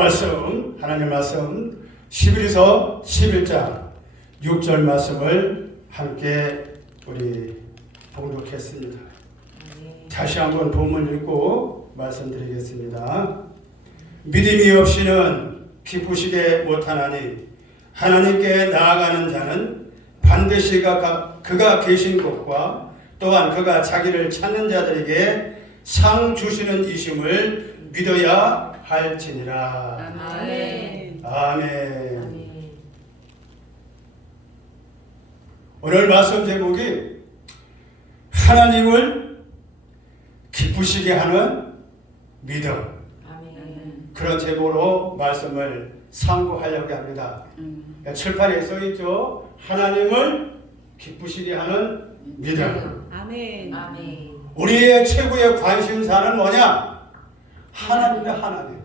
말씀, 하나님 말씀 11에서 11장 6절 말씀을 함께 우리 봉독했습니다. 다시 한번 본문 읽고 말씀드리겠습니다. 믿음이 없이는 기쁘시게 못하나니 하나님께 나아가는 자는 반드시 그가 계신 곳과 또한 그가 자기를 찾는 자들에게 상 주시는 이심을 믿어야 할지니라. 아멘. 아멘. 오늘 말씀 제목이 하나님을 기쁘시게 하는 믿음. 아멘. 그런 제목으로 말씀을 상고하려고 합니다. 칠판에 써있죠. 하나님을 기쁘시게 하는 믿음. 아멘. 아멘. 우리의 최고의 관심사는 뭐냐? 하나님이다. 하나님.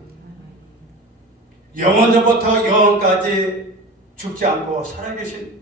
영원전부터 영원까지 죽지 않고 살아계신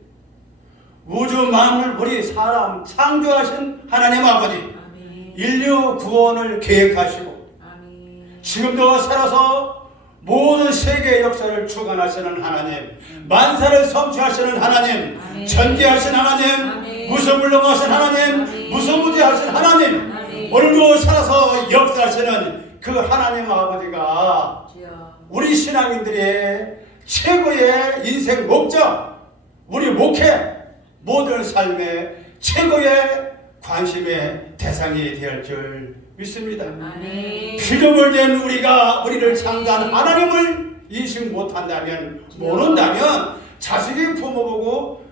우주 만물 우리 사람 창조하신 하나님 아버지, 아멘. 인류 구원을 계획하시고 아멘. 지금도 살아서 모든 세계의 역사를 주관하시는 하나님, 만사를 성취하시는 하나님, 아멘. 전지하신 하나님, 아멘. 무소불능하신 하나님, 아멘. 무소무대하신 하나님, 아멘. 오늘도 살아서 역사하시는 그 하나님 아버지가 주여. 우리 신앙인들의 최고의 인생 목적, 우리 목회, 모든 삶의 최고의 관심의 대상이 될 줄 믿습니다. 아멘. 피조물 된 우리를 창조한 하나님을 인식 못한다면, 모른다면 자식이 부모 보고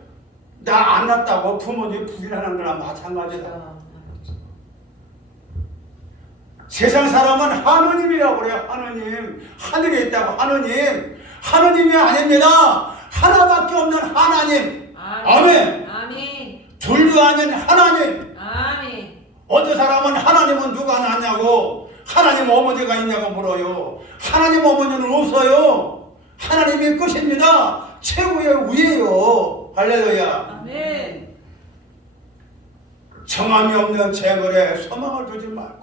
나 안 낳았다고 부모님 부인하는 거나 마찬가지다. 세상 사람은 하느님이라고 그래요. 하느님. 하늘에 있다고 하느님. 하느님이 아닙니다. 하나밖에 없는 하나님. 아멘. 아멘. 둘도 아닌 하나님. 아멘. 어떤 사람은 하나님은 누가 낳냐고, 하나님 어머니가 있냐고 물어요. 하나님 어머니는 없어요. 하나님이 끝입니다. 최고의 위예요. 할렐루야. 아멘. 정함이 없는 재물에 소망을 두지 말고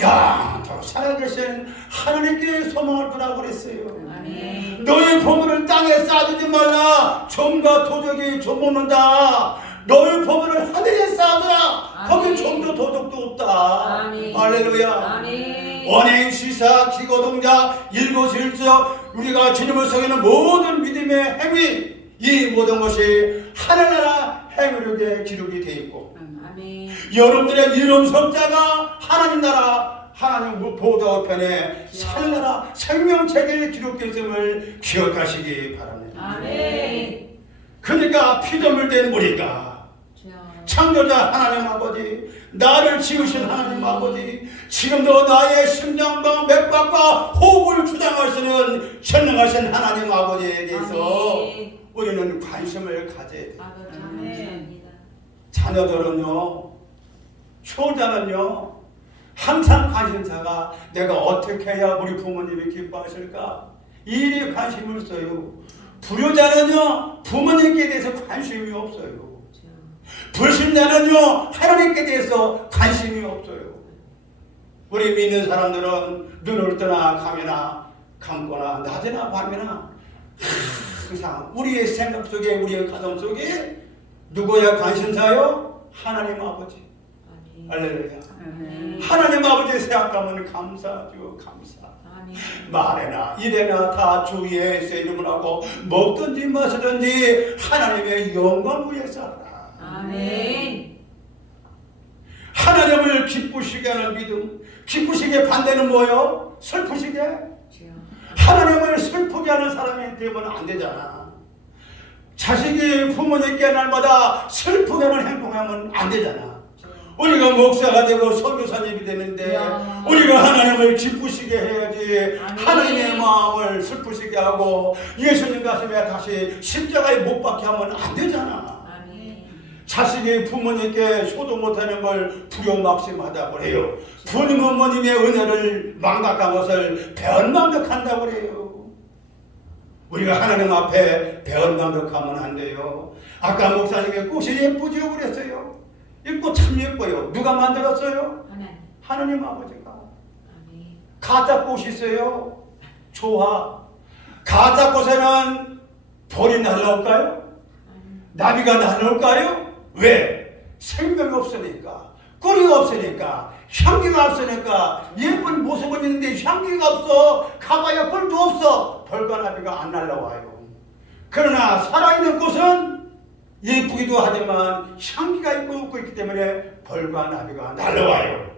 영토록 살아계신 하나님께 소망을 두라고 그랬어요. 아멘. 너의 보물을 땅에 쌓아두지 말라. 좀과 도적이 좀먹는다. 너의 보물을 하늘에 쌓아두라. 거기 좀도 도적도 없다. 아멘. 할렐루야. 아멘. 원행, 시사, 기고동자, 일거수일투족, 우리가 주님을 속이는 모든 믿음의 행위, 이 모든 것이 하늘나라 행위력에 기록이 되어 있고, 아멘. 여러분들의 이름 석자가 하나님 나라 하나님 보좌우편에 살나라 생명책에 기록되어 있음을 기억하시기 바랍니다. 아멘. 그러니까 피조물 된 우리가 주여. 창조자 하나님 아버지, 나를 지으신 하나님 아버지, 지금도 나의 심장과 맥박과 호흡을 주장하시는 전능하신 하나님 아버지에 대해서 아멘. 우리는 관심을 가져야 돼요. 아버지 감사합니다. 자녀들은요, 효자는요, 항상 관심사가 내가 어떻게 해야 우리 부모님이 기뻐하실까? 이 일에 관심을 써요. 불효자는요, 부모님께 대해서 관심이 없어요. 불신자는요, 하나님께 대해서 관심이 없어요. 우리 믿는 사람들은 눈을 뜨나 감이나 감거나 낮이나 밤이나 항상 우리의 생각 속에, 우리의 가슴 속에 누구야 관심사요? 하나님 아버지. 아멘. 할렐루야. 아멘. 하나님 아버지의 생각하면 감사하죠. 감사. 아멘. 말에나 이래나 다 주 예수의 이름을 하고 먹든지 마시든지 하나님의 영광 위해서 하라. 아멘. 하나님을 기쁘시게 하는 믿음. 기쁘시게 반대는 뭐예요? 슬프시게? 주여. 하나님을 슬프게 하는 사람이 되면 안 되잖아. 자식이 부모님께 날마다 슬프게 하는 행동하면 안 되잖아. 우리가 목사가 되고 선교사님이 되는데 야. 우리가 하나님을 기쁘시게 해야지. 아멘. 하나님의 마음을 슬프시게 하고 예수님 가슴에 다시 십자가에 못 박게 하면 안 되잖아. 아멘. 자식이 부모님께 효도 못하는 걸 불효막심하다고 그래요. 부모님 어머님의 은혜를 망각한 것을 배은망덕한다고 그래요. 우리가 하나님 앞에 배은망덕하면 안 돼요. 아까 목사님의 꽃이 예쁘죠 그랬어요. 이 꽃 참 예뻐요. 누가 만들었어요? 하나님. 하나님 아버지가. 아멘. 가짜 꽃이 있어요. 좋아. 가짜 꽃에는 벌이 날라올까요? 나비가 날라올까요? 왜? 생명이 없으니까, 꿀이 없으니까, 향기가 없으니까. 예쁜 모습은 있는데 향기가 없어. 가봐야 꿀도 없어. 벌과 나비가 안 날라와요. 그러나 살아있는 꽃은 예쁘기도 하지만 향기가 있고 없고 있기 때문에 벌과 나비가 날라와요.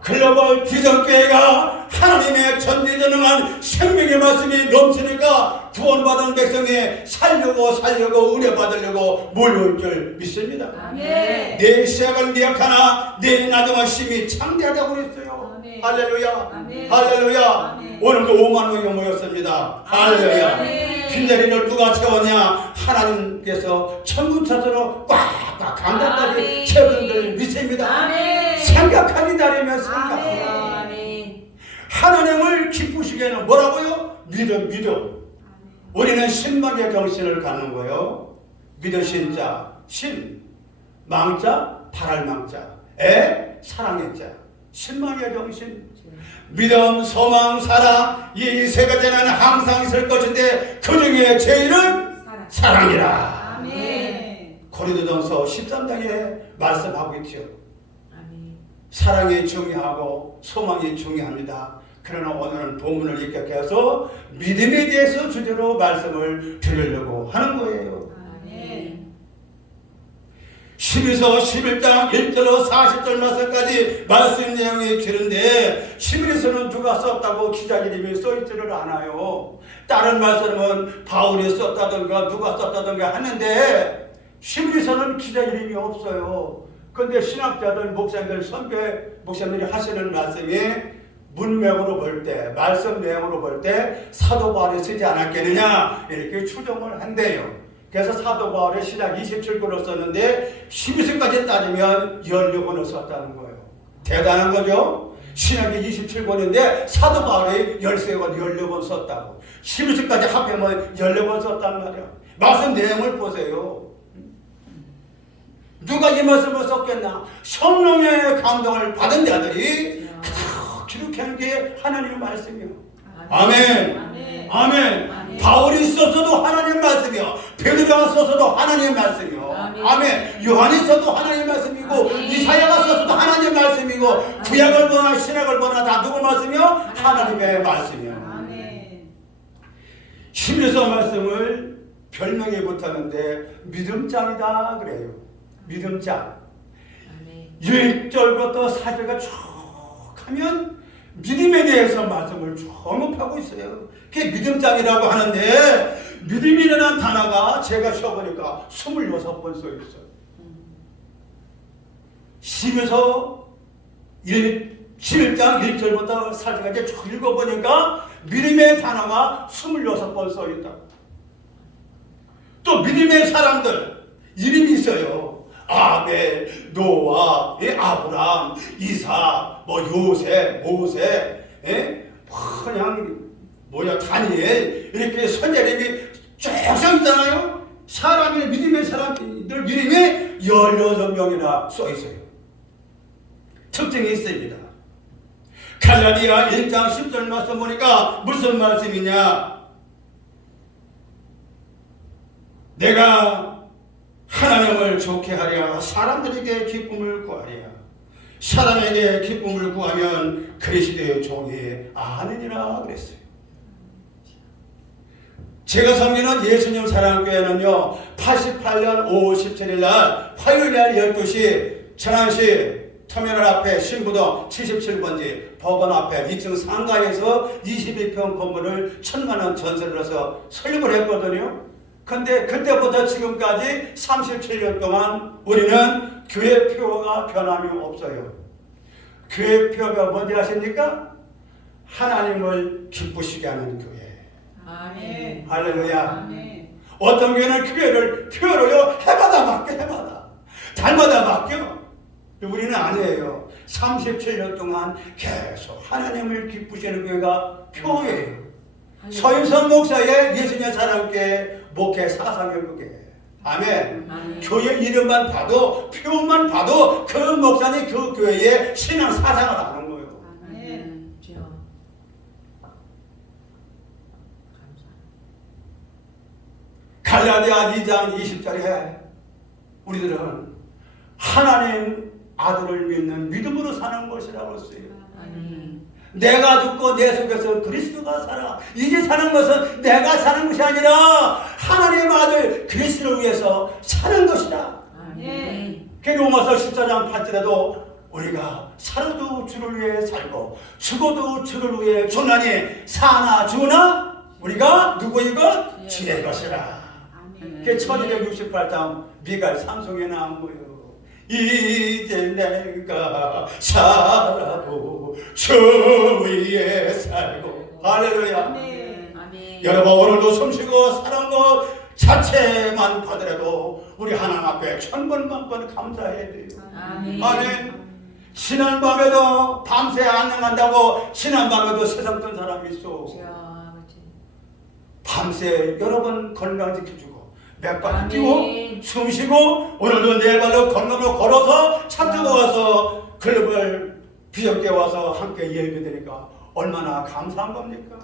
글로벌 비전교회가 하나님의 전지전능한 생명의 말씀이 넘치니까 구원받은 백성이 살려고 은혜받으려고 몰려올 줄 믿습니다. 아멘. 내 시작을 미약하나 내 나중한 심이 창대하다고 그랬어요. 아멘. 할렐루야. 아멘. 할렐루야. 아멘. 오늘도 5만 명이 모였습니다. 할렐루야. 아멘. 빈자리를 누가 채웠냐? 하나님께서 천국차처럼 꽉꽉 강단까지 아멘. 채우는 줄 믿습니다. 아멘. 생각하기 나르면 생각합니다. 아멘. 하나님을 기쁘시게는 뭐라고요? 믿음. 우리는 신망의 정신을 갖는 거요. 믿으신 자, 신, 망자, 바랄 망자, 사랑의 자, 신망의 정신. 믿음, 소망, 사랑, 이 세 가지는 항상 있을 것인데 그 중에 제일은 사랑이라. 아멘. 고린도전서 13장에 말씀하고 있죠. 아멘. 사랑이 중요하고 소망이 중요합니다. 그러나 오늘은 본문을 입각해서 믿음에 대해서 주제로 말씀을 드리려고 하는 거예요. 아멘. 12서 11장 1절로 40절 말씀까지 말씀 내용이 길은데 11에서는 누가 썼다고 기자 이름이 써있지를 않아요. 다른 말씀은 바울이 썼다든가 누가 썼다든가 하는데 11에서는 기자 이름이 없어요. 그런데 신학자들, 목사님들, 선교회 목사님들이 하시는 말씀이 문맥으로 볼 때, 말씀 내용으로 볼 때 사도 바울이 쓰지 않았겠느냐 이렇게 추정을 한대요. 그래서 사도 바울의 신약 27권을 썼는데 12서까지 따지면 16권을 썼다는 거예요. 대단한 거죠. 신약이 27권인데 사도 바울이 13권, 16권 썼다고. 12서까지 합하면 14권 썼단 말이야. 말씀 내용을 보세요. 누가 이 말씀을 썼겠나? 성령의 감동을 받은 자들이 기록하는 게 하나님의 말씀이요. 아멘. 아멘. 아멘. 아멘. 바울이 썼어도 하나님의 말씀이요. 베드로가 썼어도 하나님의 말씀이요. 아멘. 아멘. 요한이 써도 하나님의 말씀이고 아멘. 이사야가 썼어도 하나님의 말씀이고 아멘. 구약을 보나 신약을 보나 다 누구 말씀이요? 하나님의 말씀이요. 아멘. 11서 말씀을 별명이 못하는데 믿음장이다 그래요. 믿음장. 아멘. 1절부터 4절가 쭉 하면 믿음에 대해서 말씀을 쭉 언급하고 있어요. 그게 믿음장이라고 하는데 믿음이라는 단어가 제가 쉬어보니까 26번 써있어요. 11장 1절부터 4절까지 쭉 읽어보니까 믿음의 단어가 26번 써있다. 또 믿음의 사람들 이름이 있어요. 아벨, 노아, 아브람, 이사, 요셉, 모세, 그냥 다니엘 이렇게 선자님이 쭉 써있잖아요. 사람이 믿음의 사람들 이름이 16명이나 써있어요. 특징이 있습니다. 갈라디아 1장 10절 말씀 보니까 무슨 말씀이냐? 내가 하나님을 좋게 하랴 사람들에게 기쁨을 구하랴 사람에게 기쁨을 구하면 그리스도의 종이 아니니라 그랬어요. 제가 섬기는 예수님 사랑교회는요 88년 5월 17일 날 화요일날 12시 천안시 터미널 앞에 신부동 77번지 법원 앞에 2층 상가에서 22평 건물을 1,000만원 전세를 해서 설립을 했거든요. 근데 그때부터 지금까지 37년 동안 우리는 교회 표가 변함이 없어요. 교회 표가 뭔지 아십니까? 하나님을 기쁘시게 하는 교회. 아멘. 할렐루야. 아멘. 어떤 교회는 교회를 표로요 해마다 바뀌어 해마다 달마다 바뀌어. 우리는 아니에요. 37년 동안 계속 하나님을 기쁘시는 교회가 표예요. 서인선 목사의 예수님 사랑교회 목회 사상교회. 아멘. 아멘. 교회 이름만 봐도 표만 봐도 그 목사님 그 교회의 신앙 사상을 아는 거예요. 아멘. 주여. 갈라디아 2장 20절에 우리들은 하나님 아들을 믿는 믿음으로 사는 것이라고 했어요. 아멘. 내가 죽고 내 속에서 그리스도가 살아. 이제 사는 것은 내가 사는 것이 아니라 하나님 아들 그리스도를 위해서 사는 것이다. 아멘. 로마서 14장 8절에도 우리가 살아도 주를 위해 살고 죽어도 주를 위해 죽나니 사나 죽으나 우리가 누구이고 주의 것이라. 그게 1268장 미갈 상송에 나온 거예요. 이제 내가 살아도 주 위에 살고. 할렐루야. 아멘. 여러분 오늘도 숨쉬고 사는 것 자체만 보더라도 우리 하나님 앞에 천번만번 감사해야 돼요. 아멘. 아멘. 지난밤에도 밤새 안녕한다고 지난밤에도 세상 뜬 사람이 있어. 밤새 여러 번 건강 지켜주고 몇 바퀴 뛰고 숨쉬고 오늘도 네 발로 건강으로 걸어서 차 타고 와서 클럽을 비좁게 와서 함께 예배드리니까 얼마나 감사한 겁니까?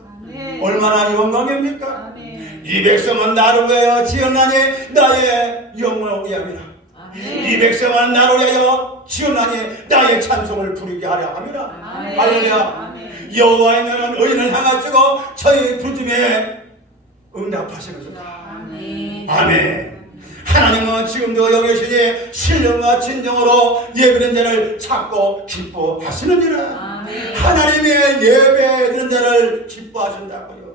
얼마나 영광입니까? 이 백성은 나를 위하여 지었나니 나의 영광을 위함이라. 이 백성은 나를 위하여 지었나니 나의 찬송을 부르게 하려 함이라. 할렐루야. 여호와의 너는 의인을 향하시고 저희 부름에 응답하시는도다. 아멘. 하나님은 지금도 여기 계시니 신령과 진정으로 예배드리는 자를 찾고 기뻐하시느니라. 하나님의 예배드리는 자를 기뻐하신다고요.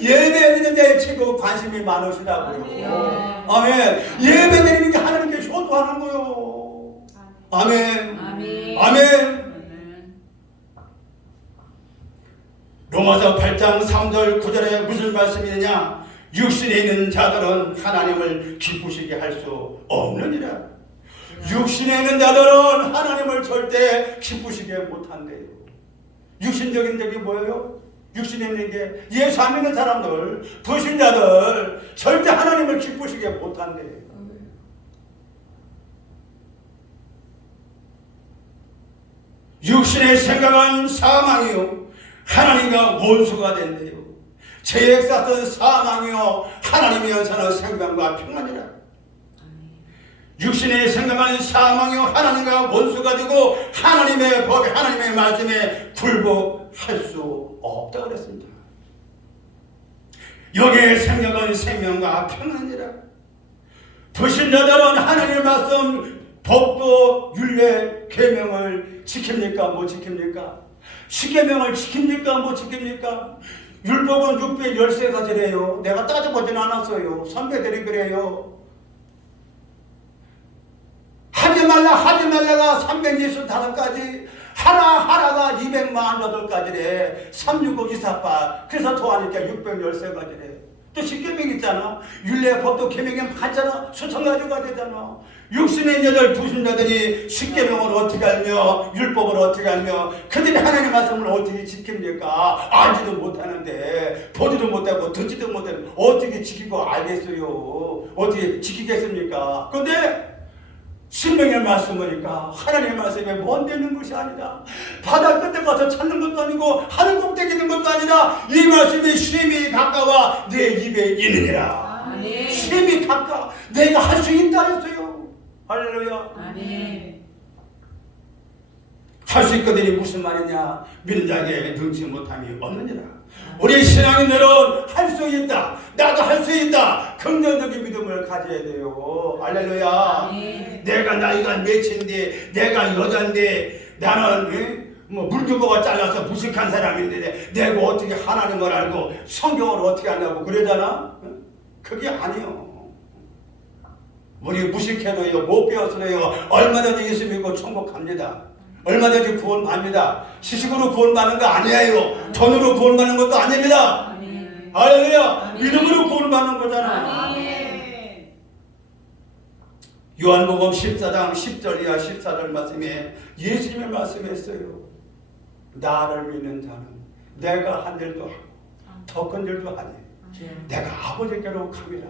예배드리는 자에 최고 관심이 많으시다고요. 아멘. 예배드리는 게 하나님께 효도하는 거요. 아멘. 아멘. 로마서 8장 3절 9절에 무슨 말씀이 있느냐? 육신에 있는 자들은 하나님을 기쁘시게 할 수 없느니라. 육신에 있는 자들은 하나님을 절대 기쁘시게 못한대요. 육신적인 적이 뭐예요? 육신에 있는 게 예수 안 믿는 사람들, 불신자들 절대 하나님을 기쁘시게 못한대요. 육신의 생각은 사망이요 하나님과 원수가 된대요. 죄의 싹은 사망이요 하나님의 연사는 생명과 평안이라. 육신의 생각은 사망이요 하나님과 원수가 되고 하나님의 법에 하나님의 말씀에 굴복할 수 없다고 그랬습니다. 여기에 생각은 생명과 평안이라. 불신자들은 하나님의 말씀 법도 율례 계명을 지킵니까? 못 지킵니까? 십계명을 지킵니까? 못 지킵니까? 율법은 613가지래요. 내가 따져보진 않았어요. 선배들이 그래요. 하지 말라가 365가지, 하라가 248가지래. 365 24바. 그래서 더하니까 613가지래. 또 십계명 있잖아. 율례 법도 계명이 많잖아. 수천 가지가 되잖아. 육신의 여덟 불신자들이 십계명을 어떻게 알며 율법을 어떻게 알며 그들이 하나님의 말씀을 어떻게 지킵니까? 알지도 못하는데 보지도 못하고 듣지도 못하고 어떻게 지키고 알겠어요? 어떻게 지키겠습니까? 그런데 신명의 말씀 보니까 하나님의 말씀에 먼 되는 것이 아니다. 바다 끝에 가서 찾는 것도 아니고 하늘 꼭대기 있는 것도 아니라 이 말씀이 심히 가까워 내 입에 있느니라. 심히 가까워 내가 할 수 있다 했어요. 할렐루야. 할 수 있거든이 무슨 말이냐? 믿는 자에게 능치 못함이 없느니라. 우리 신앙인들은 할 수 있다. 나도 할 수 있다. 긍정적인 믿음을 가져야 돼요. 할렐루야. 내가 나이가 몇인데 내가 여잔데 나는 물주보가 잘라서 무식한 사람인데 내가 어떻게 하나님을 알고 성경을 어떻게 하냐고 그러잖아. 그게 아니요. 우리 무식해도요 못 배웠어요. 얼마든지 예수 믿고 천국 갑니다. 얼마든지 구원받습니다. 시식으로 구원받는 거 아니에요. 돈으로 구원받는 것도 아닙니다. 할렐루야. 믿음으로 구원받는 거잖아. 요한복음 14장 10절 이하 14절 말씀에 예수님의 말씀했어요. 나를 믿는 자는 내가 한 일도 하고 더 큰 일도 하니 내가 아버지께로 갑니다.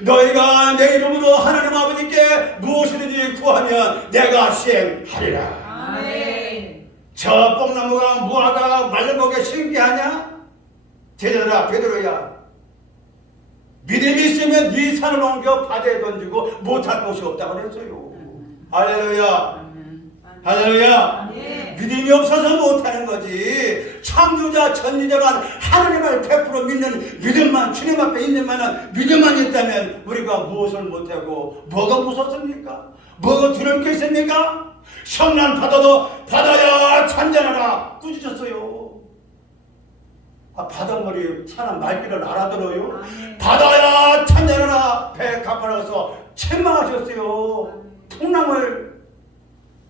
너희가 내 이름으로 하나님 아버지께 무엇이든지 구하면 내가 시행하리라. 저 뽕나무가 무화과 말른 고개 심게 하냐? 제자들아 베드로야 믿음이 있으면 이 산을 옮겨 바다에 던지고 못할 곳이 없다고 그랬어요. 할렐루야. 할렐루야. 믿음이 없어서 못하는 거지. 창조자 전지전한 하나님을 100% 믿는 믿음만, 주님 앞에 있는 만한 믿음만 있다면 우리가 무엇을 못하고 뭐가 무섭습니까? 뭐가 두려울 게 있습니까? 성난 바다도 바다야 잔잔하라 꾸짖었어요. 바닷물이 사람 말귀를 알아들어요. 바다야 잔잔하라 배 가파라서 책망하셨어요. 풍랑을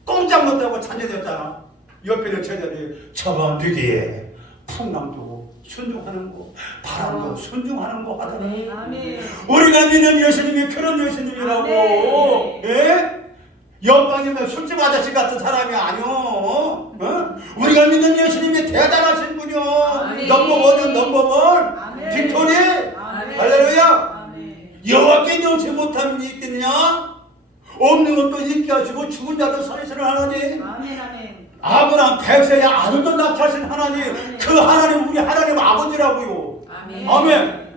꼼짝 못하고 잔재되었잖아. 옆에 있는 제자들이 저번 위기에 풍랑도 순종하는 거, 바람도 순종하는 거 하잖아요. 우리가 믿는 예수님이 그런 예수님이라고. 예? 옆방이면 술집 아저씨 같은 사람이 아니요. 어? 우리가 믿는 예수님이 대단하신 분이요. 넘버원은 넘버원. 빅토리. 할렐루야. 여호와께 넣지 못함이 있겠느냐? 없는 것도 있게 하시고 죽은 자도 살리시는 하나님. 아브라함 100세의 아들도 낳게 하신 하나님. 그 하나님 우리 하나님 아버지라고요. 아멘.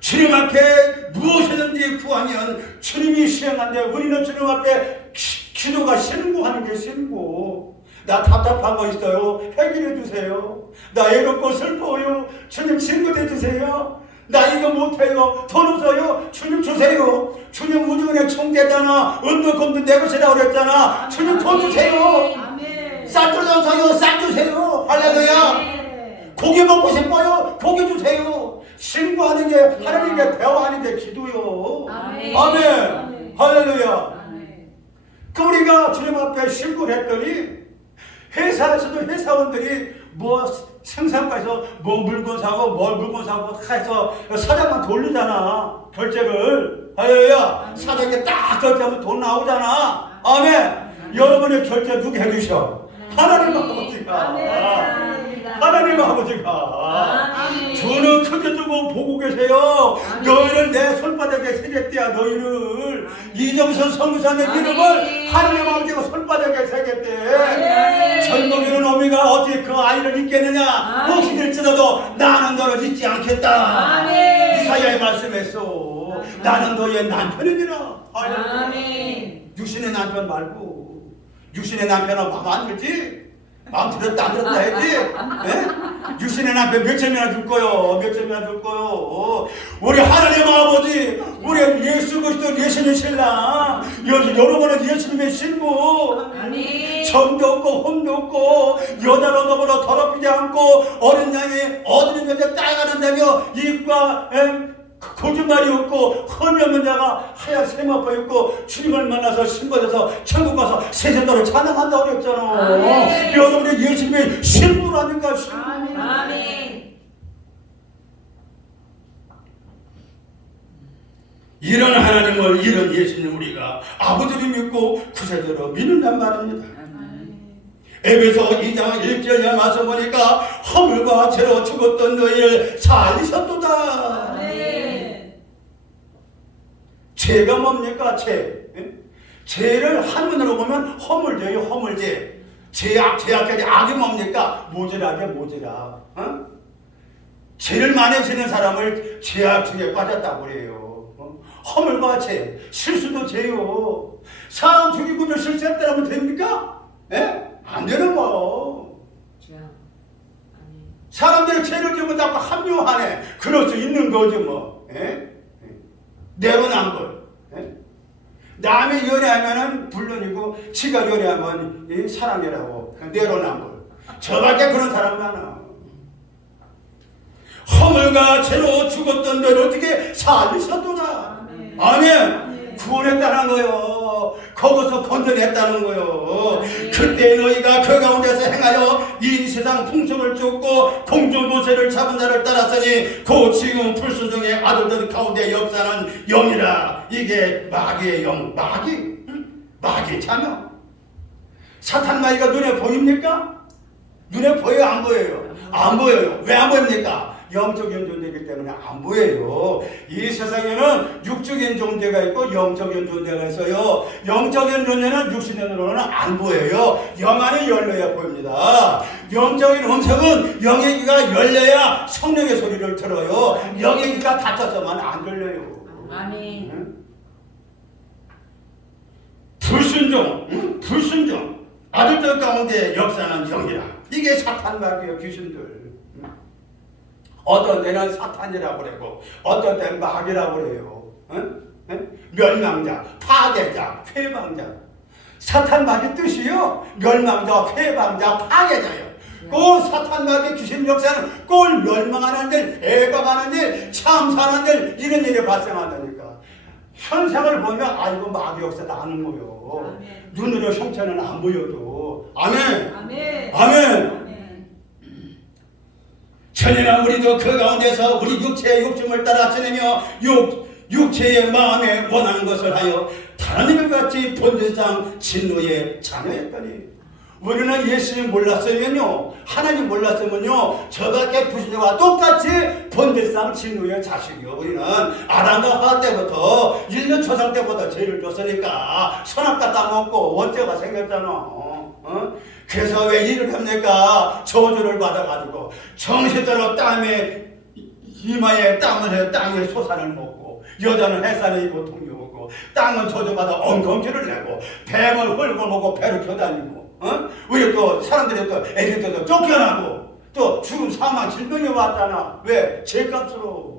주님 앞에 무엇이든지 구하면 주님이 수행한데 우리는 주님 앞에 기도가 신고하는 게 신고. 나 답답한 거 있어요. 해결해 주세요. 나 외롭고 슬퍼요. 주님 친구돼 주세요. 나 이거 못해요. 돈 없어요. 주님 주세요. 주님 우주은행 총재잖아. 은도금도 내 것이라고 그랬잖아. 주님 돈 주세요. 쌀주세요. 쌀 주세요. 할렐루야. 고기 먹고 싶어요. 고기 주세요. 신고하는 게 하나님께 대화하는 게 기도요. 아멘. 할렐루야. 그 우리가 주님 앞에 신고를 했더니 회사에서도 회사원들이 뭐 생산과에서 뭐 물건 사고 뭘 물건 사고 해서 사장만 돌리잖아. 결제를. 할렐루야. 사장이 딱 결제하면 돈 나오잖아. 아멘. 여러분의 결제 누구 해주셔? 하나님 아버지가. 하나님 아버지가 두 눈 크게 뜨고 보고 계세요. 너희를 내 손바닥에 새겼대야. 너희를 이정선 성사의 이름을 하나님 아버지가 손바닥에 새겼대. 전공이는 어미가 어찌 그 아이를 잊겠느냐. 혹시 될지라도 나는 너를 잊지 않겠다. 이사야의 말씀했어. 나는 너의 남편이니라. 육신의 남편 말고 육신의 남편은 마음 안 들지? 마음 들었다 안 들었다 해야지. 예? 육신의 남편 몇 점이나 줄 거요. 몇 점이나 줄 거요. 우리 하나님 아버지, 우리 예수 그리스도 예수님의 신랑, 여러분은 예수님의 신부. 정도 없고 혼도 없고 여자로 더불어 더럽히지 않고 어린 양이 어린 여자 따라가는다며 입과 거짓말이 없고 흠이 없는 자가 하얀 세마포 입고 주님을 만나서 신부돼서 천국 가서 세세도를 찬양한다고 그랬잖아. 여러분이 예수님의 신부라니까. 신부. 이런 하나님을 이런 예수님 우리가 아버지를 믿고 구세대로 믿는단 말입니다. 에베소 2장 1절에 와서 보니까 허물과 죄로 죽었던 너희를 살리셨도다. 죄가 뭡니까? 죄. 죄를 한문으로 보면 허물죄요. 허물죄. 죄악까지 악이 뭡니까? 모질하게 모질악. 죄를 많이 지는 사람을 죄악 중에 빠졌다고 그래요. 허물과 죄. 실수도 죄요. 사람 죽이고도 실수했다면 됩니까? 안 되는 거. 사람들이 죄를 지으면 자꾸 합리화하네. 그럴 수 있는 거죠 뭐. 내로난 걸. 남이 연애하면은 불륜이고 지가 연애하면 사랑이라고. 내로난 걸. 저밖에 그런 사람 많아. 허물과 죄로 죽었던 너를 어떻게 살리셨도다. 아멘. 구원했다는 거요. 거기서 건져냈다는 거요. 그때 너희가 그 가운데서 행하여 이 세상 풍속을 쫓고 공중보세를 잡은 자를 따랐으니 곧 지금 불순종의 아들들 가운데 역사는 영이라. 이게 마귀의 영. 마귀 자녀. 사탄 마귀가 눈에 보입니까? 눈에 보여요? 안 보여요? 안 보여요. 왜 안 보입니까? 영적인 존재이기 때문에 안 보여요. 이 세상에는 육적인 존재가 있고 영적인 존재가 있어요. 영적인 존재는 육신으로는 안 보여요. 영 안이 열려야 보입니다. 영적인 음성은 영의 귀가 열려야 성령의 소리를 들어요. 영의 귀가 닫혔으면 안 열려요. 아멘. 응? 불순종, 아들들 가운데 역사는 영이라. 이게 사탄 마귀예요, 귀신들. 어떤 데는 사탄이라고 그러고, 어떤 데는 마귀라고 그래요. 멸망자, 파괴자, 회방자. 사탄 마귀 뜻이요, 멸망자, 회방자, 파괴자예요. 꼭 사탄 마귀 귀신 역사는 꼭 멸망하는 일, 회방하는 일, 참사하는 일, 이런 일이 발생한다니까. 현상을 보면 아이고 마귀 역사다 아는 거요. 아멘. 눈으로 형체는 안 보여도. 아멘. 아멘. 아멘. 전에나 우리도 그 가운데서 우리 육체의 욕심을 따라 지내며 육체의 마음에 원하는 것을 하여 하나님과 같이 본질상 진노의 자녀였더니, 우리는 예수님 몰랐으면요, 하나님 몰랐으면요, 저밖에 부신과 똑같이 본질상 진노의 자식이요. 우리는 아담과 하와 때부터 인류 초상 때부터 죄를 줬으니까 선악과 따먹고 원죄가 생겼잖아. 그래서 왜 일을 합니까? 저주를 받아가지고 정신대로 땀에 이마에 땀을 해 땅에 소산을 먹고, 여자는 햇살에 고통이 오고, 땅은 저주받아 엉겅퀴를 내고, 뱀을 홀고 먹고 배를 켜다니고, 우리 또 사람들이 또 애들도 쫓겨나고, 또 죽음 사망 질병이 왔잖아. 왜? 죄값으로.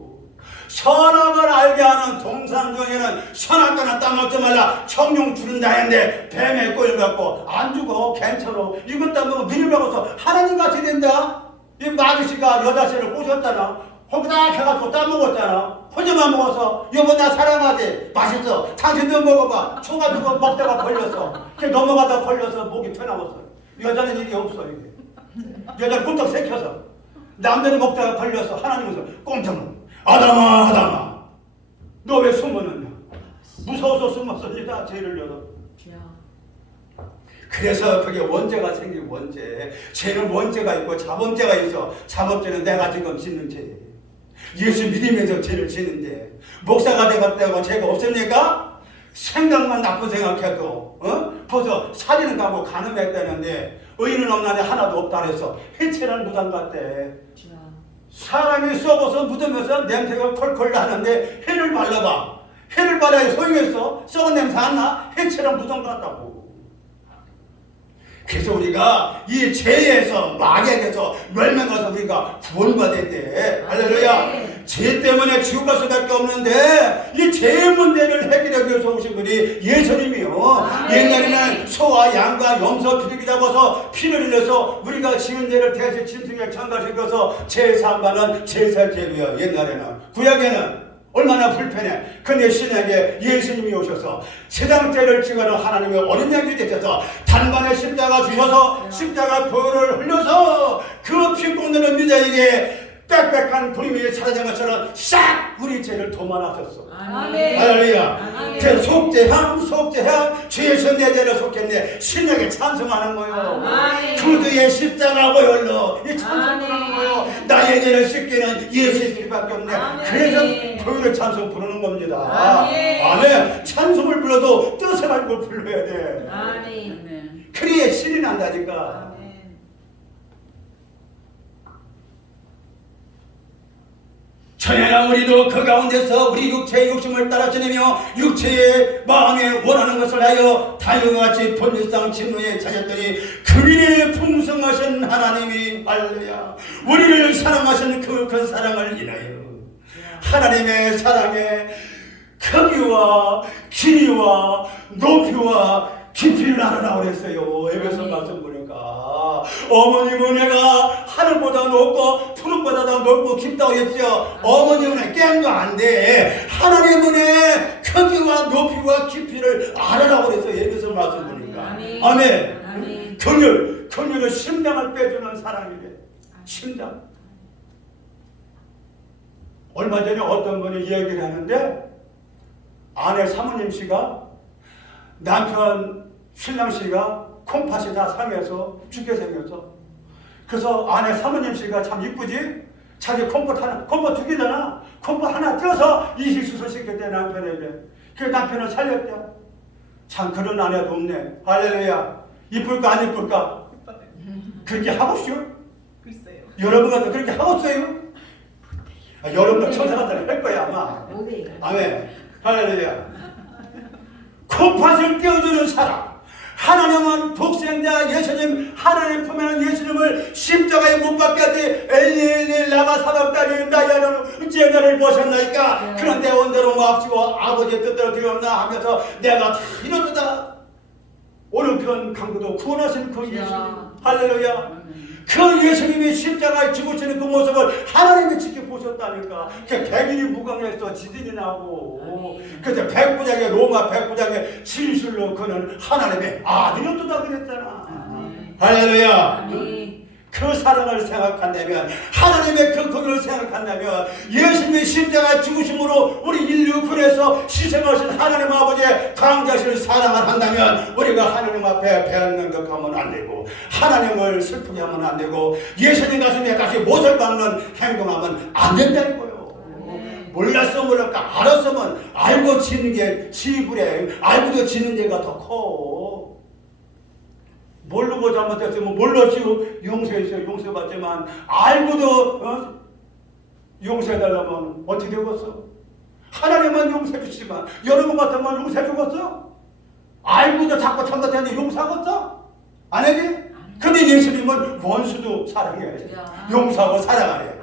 선악을 알게 하는 동산중에는 선악과나 따먹지 말라 청룡 주른다 했는데 뱀에 꼬여갖고 안 죽어. 괜찮아. 이것 따먹고 눈을 먹어서 하나님같이 된다. 이 마귀씨가 여자씨를 꼬셨잖아. 거기다 해가지고 따먹었잖아. 혼자만 먹어서 여보 나 사랑하지? 맛있어. 당신도 먹어봐. 초가지고 먹다가 걸렸어. 그게 넘어가다 걸려서 목이 튀어나왔어. 여자는 이게 없어. 이게. 여자는 꿀떡 새켜서. 남자는 먹다가 걸려서 하나님께서 꼼짝 놀라. 아담아 너 왜 숨었느냐? 무서워서 숨었습니다. 죄를 열어. 그래서 그게 원죄가 생긴 원죄. 죄는 원죄가 있고 자범죄가 있어. 자범죄는 내가 지금 짓는 죄. 예수 믿으면서 죄를 짓는데, 목사가 되었다고 죄가 없습니까? 생각만 나쁜 생각해도 벌써 살인을 가고 간음했다는데 의인은 없나니 하나도 없다 그래서 해체란 무당 같대. 사람이 썩어서 묻으면서 냄새가 콜콜 나는데 해를 발라봐. 해를 발라야 소용했어? 썩은 냄새 안 나? 해체란 무당 같다고. 그래서 우리가 이 죄에서 마귀에게서 멸망해서 우리가 구원받아야 돼. 할렐루야. 죄 때문에 지옥 갈 수밖에 없는데 이 죄의 문제를 해결하기 위해서 오신 분이 예수님이요. 옛날에는 소와 양과 염소 피를 잡아서 피를 흘려서 우리가 지은 죄를 대신 짐승에 참가시켜서 죄 사함받는 제사제도야. 옛날에는. 구약에는 얼마나 불편해. 근데 신에게 예수님이 오셔서 세상 죄를 지가는 하나님의 어린 양이 되셔서 단번에 십자가 주셔서 십자가 보혈을 흘려서 그 피 꽂는 믿어에게 빽빽한 부림이 사라진 것처럼 싹 우리 죄를 도만하셨어. 아멘. 할렐루야. 제 속죄함 주에서 내 죄를 속했네. 신에게 찬송하는 거예요. 그의 십자가 보혈로 이 찬송하는 거예요. 나의 죄를 씻기는 예수의 길밖에 없네. 그래서 보혈의 찬송 부르는 겁니다. 아멘. 찬송을 불러도 뜻을 알고 불러야 돼. 아멘. 그래야 신이 난다니까. 전에나 우리도 그 가운데서 우리 육체의 욕심을 따라 지내며 육체의 마음에 원하는 것을 하여 다윗과 같이 본질상 진노에 찾았더니 그일의 풍성하신 하나님이 할렐루야 우리를 사랑하신 그 큰 사랑을 인하여 하나님의 사랑의 크기와 길이와 높이와 깊이를 알아라 그랬어요. 에베소 말씀 보니까 어머님은 내가 하늘보다 높고 푸른보다 더 높고 깊다고 했죠. 어머님은 깽도 안 돼. 하나님은 크기와 높이와 깊이를 알아라 그랬어요. 에베소 말씀 보니까. 아멘. 긍휼을 심장을 빼주는 사람이래. 심장. 얼마 전에 어떤 분이 이야기를 하는데 아내 사모님 씨가 남편 신랑 씨가 콩팥이 다 상해서 죽게 생겼어. 그래서 아내 사모님 씨가 참 이쁘지? 자기 컴포트 하나, 컴포트 2개잖아. 컴포트 하나 떼어서 이식수술 시켰대, 남편에게. 그 남편을 살렸대. 참, 그런 아내도 없네. 할렐루야. 이쁠까, 안 이쁠까? 그렇게 하고 싶죠? 글쎄요. 여러분 같은 그렇게 하고 있어요? 여러분도 천사같은 할 거야, 아마. 아멘. 할렐루야. 컴팥을 떼어주는 사람. 하나님은 독생자 예수님, 하나님 품에는 예수님을 십자가에 못 박게하지 엘리엘리 라마 사박다니 나야는 제자를 보셨나이까. 그런데 온대로 마옵시고 아버지의 뜻대로 되었나 하면서 내가 다 이뤘다. 오늘 그런 강도도 구원하신 그 예수님. 할렐루야. 그 예수님이 십자가에 죽으시는 그 모습을 하나님이 지켜보셨다니까. 그 백인이 무광에서 지진이 나고, 그때 백부장의 로마 백부장의 진술로 그는 하나님의 아들이었다 그랬잖아. 할렐루야. 그 사랑을 생각한다면, 하나님의 그 공의를 생각한다면, 예수님의 십자가의 죽으심으로 우리 인류 군에서 희생하신 하나님 아버지의 강자신을 사랑을 한다면, 우리가 하나님 앞에 배은능력하면 안 되고, 하나님을 슬프게 하면 안 되고, 예수님 가슴에 다시 못을 박는 행동하면 안 된다는 거예요. 몰랐어 몰랄까 알았으면 알고 지는 게 지불해. 알고도 지는 죄가 더 커. 모르고 잘못했으면 몰랐지요. 용서했어요. 용서받지만 알고도 용서해달라면 어떻게 되겠어? 하나님은 용서해 주시지만 여러분 같으면 용서해 주겠어? 알고도 자꾸 잘못했는데 용서하겠어? 안 하지? 근데 예수님은 원수도 사랑해. 용서하고 사랑하래.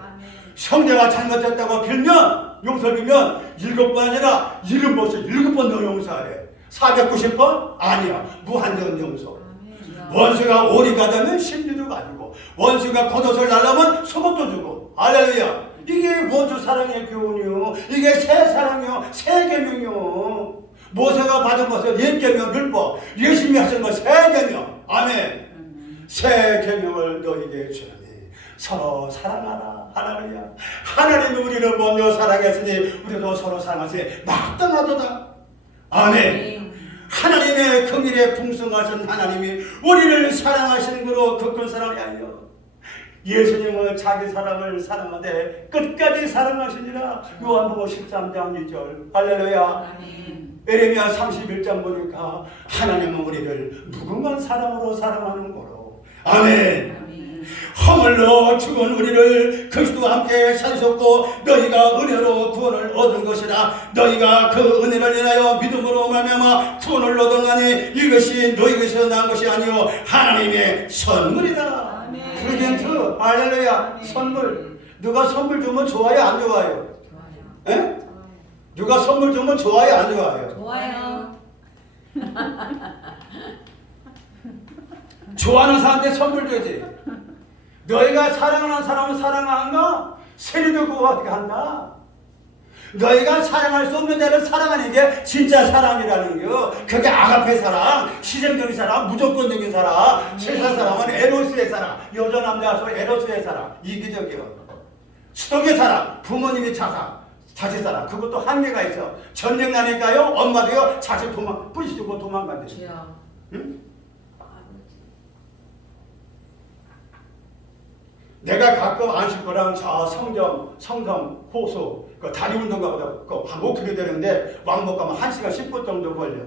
형제가 잘못했다고 빌면 용서 빌면 7번 아니라 70번씩 7번 더 용서하래. 490번? 아니야. 무한정 용서. 원수가 오리가 되면 심리도 가지고, 원수가 겉옷을 날라면 속옷도 주고. 할렐루야. 이게 원수 사랑의 교훈이요. 이게 새 사랑이요. 새 계명이요. 모세가 받은 것은 옛 계명 율법, 예수님이 하신 것 새 계명. 아멘. 새 계명을 너희에게 주노니 서로 사랑하라. 할렐루야. 하나님이 우리를 먼저 사랑했으니 우리도 서로 사랑하시 마땅하도다. 아멘. 하나님의 긍휼에 풍성하신 하나님이 우리를 사랑하시는 거로 그 큰 사랑이 아니요. 예수님은 자기 사랑을 사랑하되 끝까지 사랑하시니라. 요한복음 13장 2절. 할렐루야. 에레미야 31장 보니까 하나님은 우리를 무궁한 사랑으로 사랑하는 거로. 아멘. 허물로 죽은 우리를 그리스도와 함께 살렸고 너희가 은혜로 구원을 얻은 것이라. 너희가 그 은혜를 인하여 믿음으로 말미암아 구원을 얻었나니 이것이 너희에게서 난 것이 아니요 하나님의 선물이다. 프레젠트. 할렐루야. 선물. 누가 선물 주면 좋아요 안 좋아요? 에? 누가 선물 주면 좋아요 안 좋아요? 좋아요. 좋아하는 사람한테 선물 주지. 너희가 사랑하는 사람은 사랑하는가? 세리도 그거 어떻게 한다? 너희가 사랑할 수 없는 자를 사랑하는 게 진짜 사랑이라는 거. 그게 아가페 사랑, 희생적인 사랑, 무조건적인 사랑. 세상 사랑은 에로스의 사랑. 여자 남자서 에로스의 사랑. 이기적이요. 수동의 사랑, 부모님이 자식 사랑. 그것도 한계가 있어. 전쟁 나니까요, 엄마도요, 자식 뿌리시고 도망간대. 응? 내가 가끔 안식구랑 저 성성, 호수, 그 다리 운동 가보다 그 반복하게 되는데 왕복 가면 1시간 10분 정도 걸려.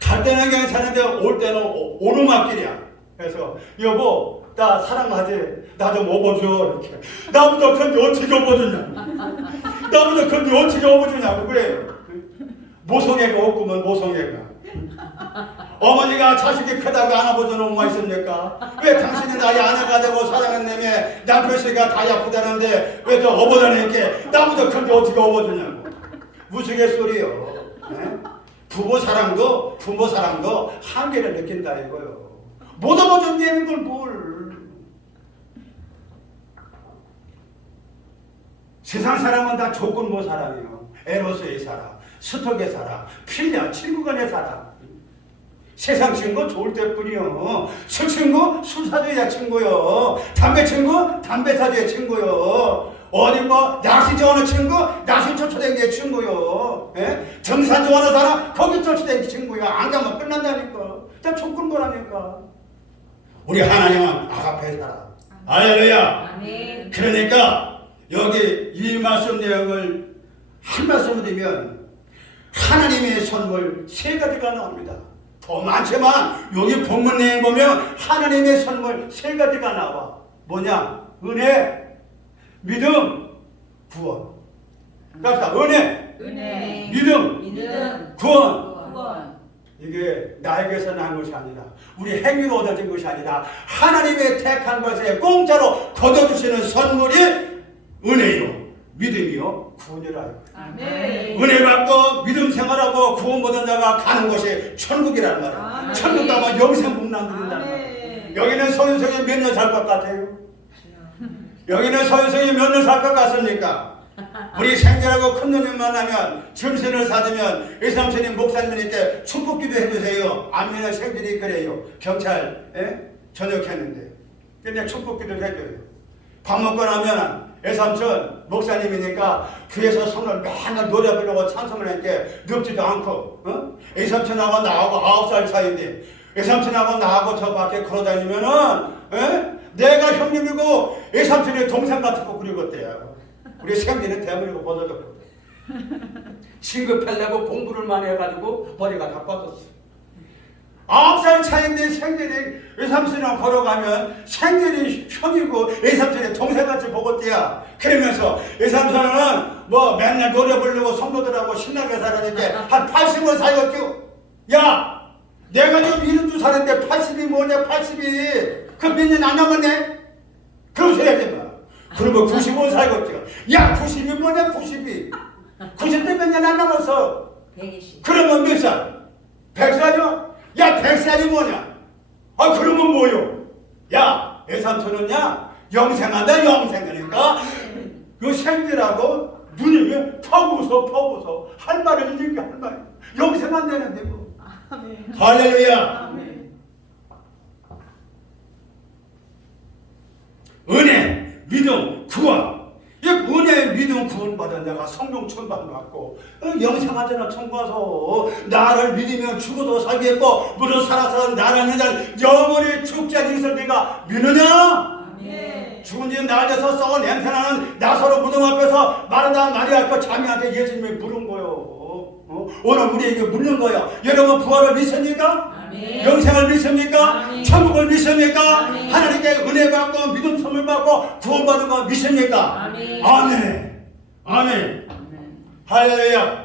갈 때는 괜찮은데 올 때는 오르막길이야. 그래서 여보, 나 사랑하지? 나 좀 업어줘. 이렇게. 나보다 큰데 어떻게 업어주냐? 나보다 큰데 어떻게 업어주냐고 그래. 모성애가 없구먼 모성애가. 어머니가 자식이 크다고 안아보던 엄마 있습니까? 왜 당신이 나의 아내가 되고 사랑했냐며 남편씨가 다리 아프다는데 왜 저 업어다니게 나보다 큰데 어떻게 업어주냐고. 우스갯소리요. 네? 부모 사랑도 한계를 느낀다 이거요. 못 업어준다는 걸 뭘. 세상 사랑은 다 조건부 사랑이요. 에로스의 사랑, 스톡의 사랑, 필야, 친구 간의 사랑. 세상 친구 좋을 때뿐이요. 술 친구 술 사줘야 친구요. 담배 친구 담배 사줘야 친구요. 어디 뭐 낚시 좋아하는 친구 낚시 쫓아다니는 게 친구요. 예? 등산 좋아하는 사람 거기 쫓아다니는 게 친구요. 안 가면 끝난다니까. 다 조건부라니까. 우리 하나님은 아가페 사랑. 할렐루야. 아멘. 그러니까 여기 이 말씀 내용을 한 말씀으로 드리면 하나님의 선물 세 가지가 나옵니다. 더 많지만 여기 본문 내용 보면 하나님의 선물 세 가지가 나와. 뭐냐? 은혜, 믿음, 구원. 그러니까 은혜, 믿음, 구원. 이게 나에게서 난 것이 아니라 우리 행위로 얻어진 것이 아니라 하나님의 택한 것에 공짜로 거둬주시는 선물이 은혜요, 믿음이요, 구원이라. 은혜 받고 믿음 생활하고 구원 받은 자가 가는 곳이 천국이란 말이에요. 천국 가면 영생 복남 누린다는 말이에요. 여기는 소윤성이 몇 년 살 것 같아요? 여기는 소윤성이 몇 년 살 것 같습니까? 우리 생전하고 큰 누님 만나면 점선을 사주면 의삼촌이 목사님에게 축복기도 해주세요. 안면에 생전이 그래요. 경찰 전역했는데 근데 축복기도 해줘요. 밥 먹고 나면 애삼촌 목사님이니까 귀에서 손을 맨날 노래 부르고 찬송을 했는데 늙지도 않고 애삼촌하고 나하고 9살 차이인데 애삼촌하고 나하고 저 밖에 걸어다니면은 내가 형님이고 애삼촌이 동생 같은 거 그리겠대요. 우리 생기는 대물이고 벗어졌고 신급하려고 공부를 많이 해가지고 머리가 다 뻗었어. 9살 차이인데 생길이 외삼촌이랑 걸어가면 생길이 형이고 외삼촌이 동생같이 보겠대야. 그러면서 외삼촌은 뭐 맨날 노래 부르고 성도들하고 신나게 살았는데 한 80을 살겠죠. 야 내가 지금 72살인데 80이 뭐냐 80이 그 몇 년 안 남았네. 그런 소리 하지 마. 그러면 95 살겠죠. 야 90이 뭐냐 90이 90대 몇 년 안 남았어. 120. 그러면 몇 살? 100살이요? 야 100살이 뭐냐? 아 그러면 뭐요? 야 애삼촌은야 영생한다 영생하니까 그 생들하고 누님이 퍼부서 할 말을 이제 할 말. 영생 안 되는데 뭐. 할렐루야. 은혜, 믿음, 구원. 이 은혜, 믿음, 구원 받은 자가 성령 천방 받고 영생하잖아. 천국 가서 나를 믿으면 죽어도 살겠고 물어 살아서 나라는 자 영원히 죽지 않는 것을 네가 믿느냐? 죽은 지 날려서 썩어 냄새나는 나사로 무덤 앞에서 마르다 마리아 그 자매한테 예수님이 물은 거요. 오늘 우리에게 묻는 거야. 여러분 부활을 믿습니까? 영생을 믿습니까? 천국을 믿습니까? 하나님께 은혜 받고 믿음 선물 받고 구원 받는 거 믿습니까? 아멘. 할렐루야.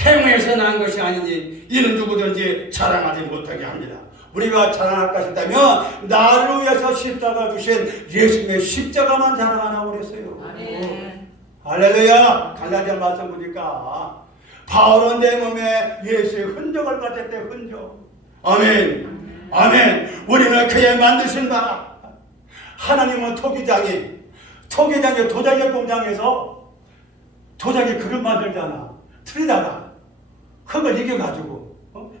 행위에서 난 것이 아니니 이는 누구든지 자랑하지 못하게 합니다. 우리가 자랑할 것이 있다면 나를 위해서 십자가 주신 예수님의 십자가만 자랑하라고 그랬어요. 할렐루야. 갈라디아 말씀 보니까 바울은 내 몸에 예수의 흔적을 가졌대. 흔적. 아멘. 우리는 그의 만드신 바. 하나님은 토기장이 도자기 공장에서 도자기 그릇 만들잖아. 틀에다가 흙을 이겨가지고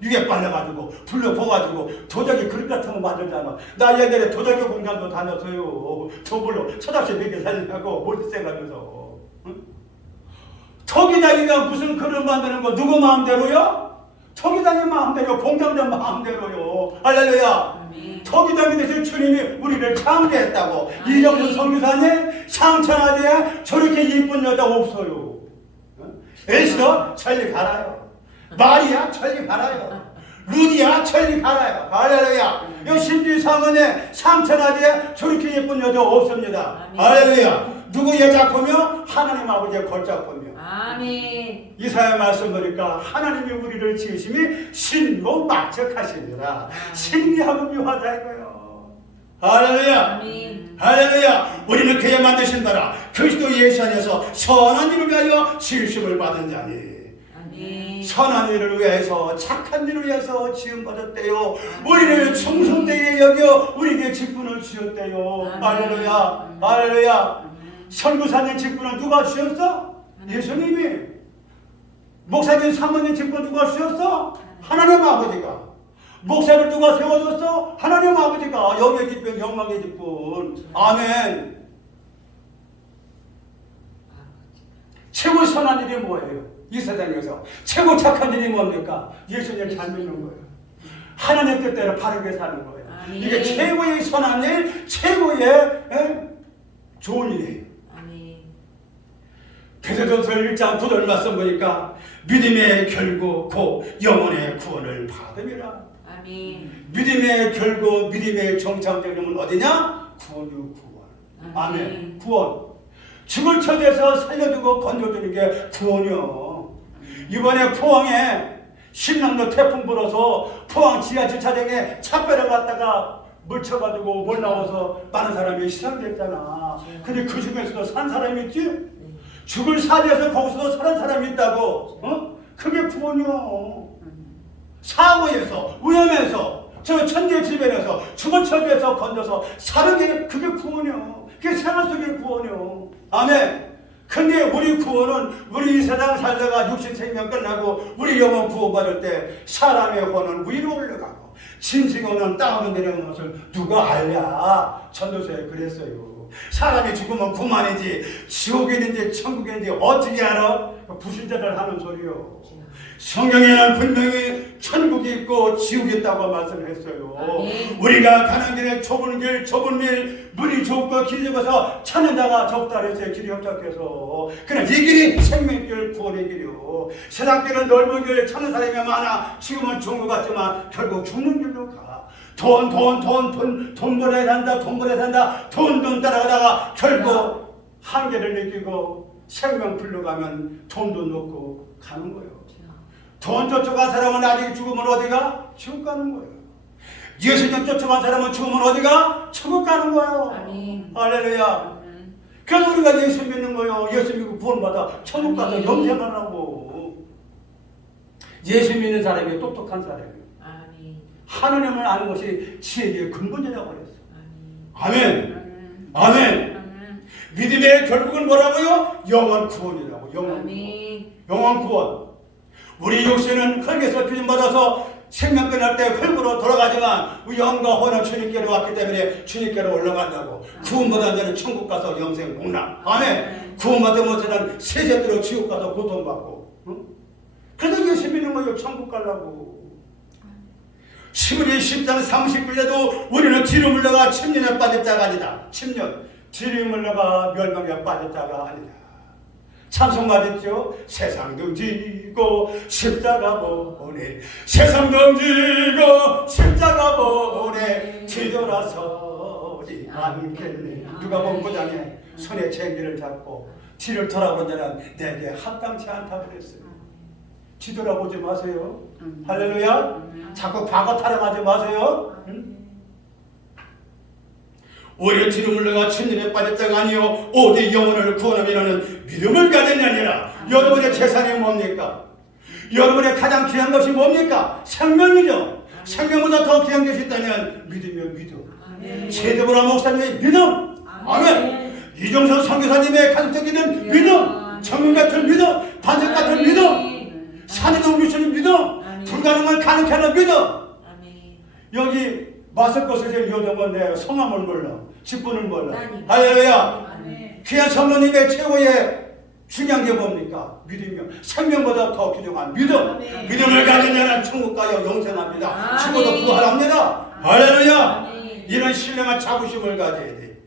유에 빨려가지고 불러 부어가지고 도자기 그릇 같은 거 만들잖아. 나 옛날에 도자기 공장도 다녔어요. 저불로 초등학생 몇 개 살려고 머리 쎄가면서. 토기장이가 무슨 그릇 만드는 거 누구 마음대로요? 토기장이 마음대로, 공장장 마음대로요. 할렐루야. 토기장이 대신 주님이 우리를 창조했다고. 이정수 선교사님 상천하디에 저렇게 이쁜 여자 없어요. 에스더 천리 가라요. 마리아 천리 가라요. 루디아 천리 가라요. 할렐루야. 이 신비상원에 상천하디에 저렇게 예쁜 여자 없습니다. 할렐루야. 누구의 작품이요? 하나님 아버지의 걸작품이요. 아멘. 이사야 말씀 보니까 하나님이 우리를 지으심이 신로 막척하시니라. 신비하고 묘하다 이거요. 할렐루야. 할렐루야. 우리는 그의 만드신 바라 그리스도 예수 안에서 선한 일을 위하여 지으심을 받은 자니. 선한 일을 위해서 착한 일을 위해서 지음받았대요. 우리를 충성되게 여겨 우리에게 직분을 주셨대요. 할렐루야. 선교사님 직분은 누가 주셨어? 예수님이. 목사님 사모님 직분 누가 주셨어? 하나님 아버지가. 목사를 누가 세워줬어? 하나님 아버지가. 영의 직분, 영광의 직분. 아멘. 최고 선한 일이 뭐예요? 이 세상에서 최고 착한 일이 뭡니까? 예수님을 잘 믿는 거예요. 하나님 뜻대로 바르게 사는 거예요. 이게 최고의 선한 일, 최고의 좋은 일이에요. 아멘. 베드로전서 1장 9절 말씀 보니까 믿음의 결국 곧 영혼의 구원을 받음이라. 아멘. 믿음의 결국 믿음의 정착되는 어디냐? 구원이요 구원. 아멘. 구원. 죽을 처지에서 살려주고 건져주는 게 구원이요. 이번에 포항에 신랑도 태풍 불어서 포항 지하 주차장에 차 빼려갔다가 물쳐가지고 못 나와서 많은 사람이 시상됐잖아. 근데 그 중에서도 산 사람이 있지? 죽을 사지에서 거기서도 사는 사람이 있다고. 어? 그게 구원이요. 사고에서 위험해서 저 천재 지변에서 죽을 처지에서 건져서 사는 게 그게 구원이요. 그게 생활 속의 구원이요. 아멘. 근데 우리 구원은 우리 이 세상 살다가 육신 생명 끝나고 우리 영혼 구원받을 때 사람의 혼은 위로 올라가고 심지어는 땅으로 내려오는 것을 누가 알랴? 전도서에 그랬어요. 사람이 죽으면 그만이지 지옥에 있는지 천국에 있는지 어떻게 알아? 부신자들 하는 소리요. 성경에는 분명히 천국이 있고 지옥이 있다고 말씀을 했어요. 우리가 가는 길에 좁은 길, 좁은 길, 문이 좁고 길이 좁아서 찾는 자가 적다 그랬어요. 길이 협착해서. 그러나 이 길이 생명길, 구원의 길이요. 세상 길은 넓은 길, 찾는 사람이 많아. 지금은 좋은 것 같지만 결국 죽는 길로 가. 돈 벌어야 산다, 돈 벌어야 산다, 돈 따라가다가 결국 한계를 느끼고 생명 불러가면 돈도 놓고 가는 거예요. 돈 쫓아간 사람은 아직 죽으면 어디가? 지옥 가는 거예요. 예수님 쫓아간 사람은 죽으면 어디가? 천국 가는 거예요. 아멘. 할렐루야. 그래서 우리가 예수 믿는 거예요. 예수 믿고 구원받아 천국 가서 영생하라고. 예수 믿는 사람이 똑똑한 사람이에요. 아멘. 하느님을 아는 것이 지혜의 근본이라고 그랬어. 아멘. 아멘. 아멘. 믿음의 결국은 뭐라고요? 영원 구원이라고. 영원 구원. 영원 구원. 우리 육신은 흙에서 피임받아서 생명 끝날 때 흙으로 돌아가지만 우리 영과 혼은 주님께로 왔기 때문에 주님께로 올라간다고. 구원받은 자는 천국 가서 영생 복락. 아멘. 구원받은 못하는 세세대로 지옥 가서 고통받고. 응? 그래서 예수 믿는 거예요. 천국 가려고. 시므리 10장 30절에도 우리는 뒤로 물러가 침륜에 빠질 자가 아니다. 침륜. 뒤로 물러가 멸망에 빠질 자가 아니다. 찬송 말했죠. 세상도 지고 십자가 보내 세상도 지고 십자가 보내 뒤돌아서지 않겠네. 누가 본부장에 손에 쟁기를 잡고 뒤를 돌아본 자는 내게 합당치 않다고 그랬어요. 뒤돌아보지 마세요. 할렐루야. 자꾸 과거 타령하지 마세요. 응? 오히려 뒤로 물러가 천년에 빠질 자가 아니요 오직 영혼을 구원함이라는 믿음을 가졌느니라. 여러분의 재산이 뭡니까? 여러분의 가장 귀한 것이 뭡니까? 생명이죠. 생명보다 더 귀한 것이 있다면 믿음이요 믿음. 제드보라 목사님의 믿음. 아멘. 이종선 선교사님의 가족적인 믿음. 정문 같은 믿음. 반석 같은 믿음. 산이동 미션의 믿음. 불가능을 가능케 하는 믿음. 여기 마스코스의 여정은 내 성함을 몰라. 직분을 몰라. 할렐루야. 귀한 성도님의 최고의 중요한 게 뭡니까? 믿음이요. 생명보다 더 귀중한 믿음. 아멘. 믿음을 가진 자는 천국 가요 영생합니다. 죽어도 부활합니다. 할렐루야. 이런 신령한 자부심을 가져야 돼.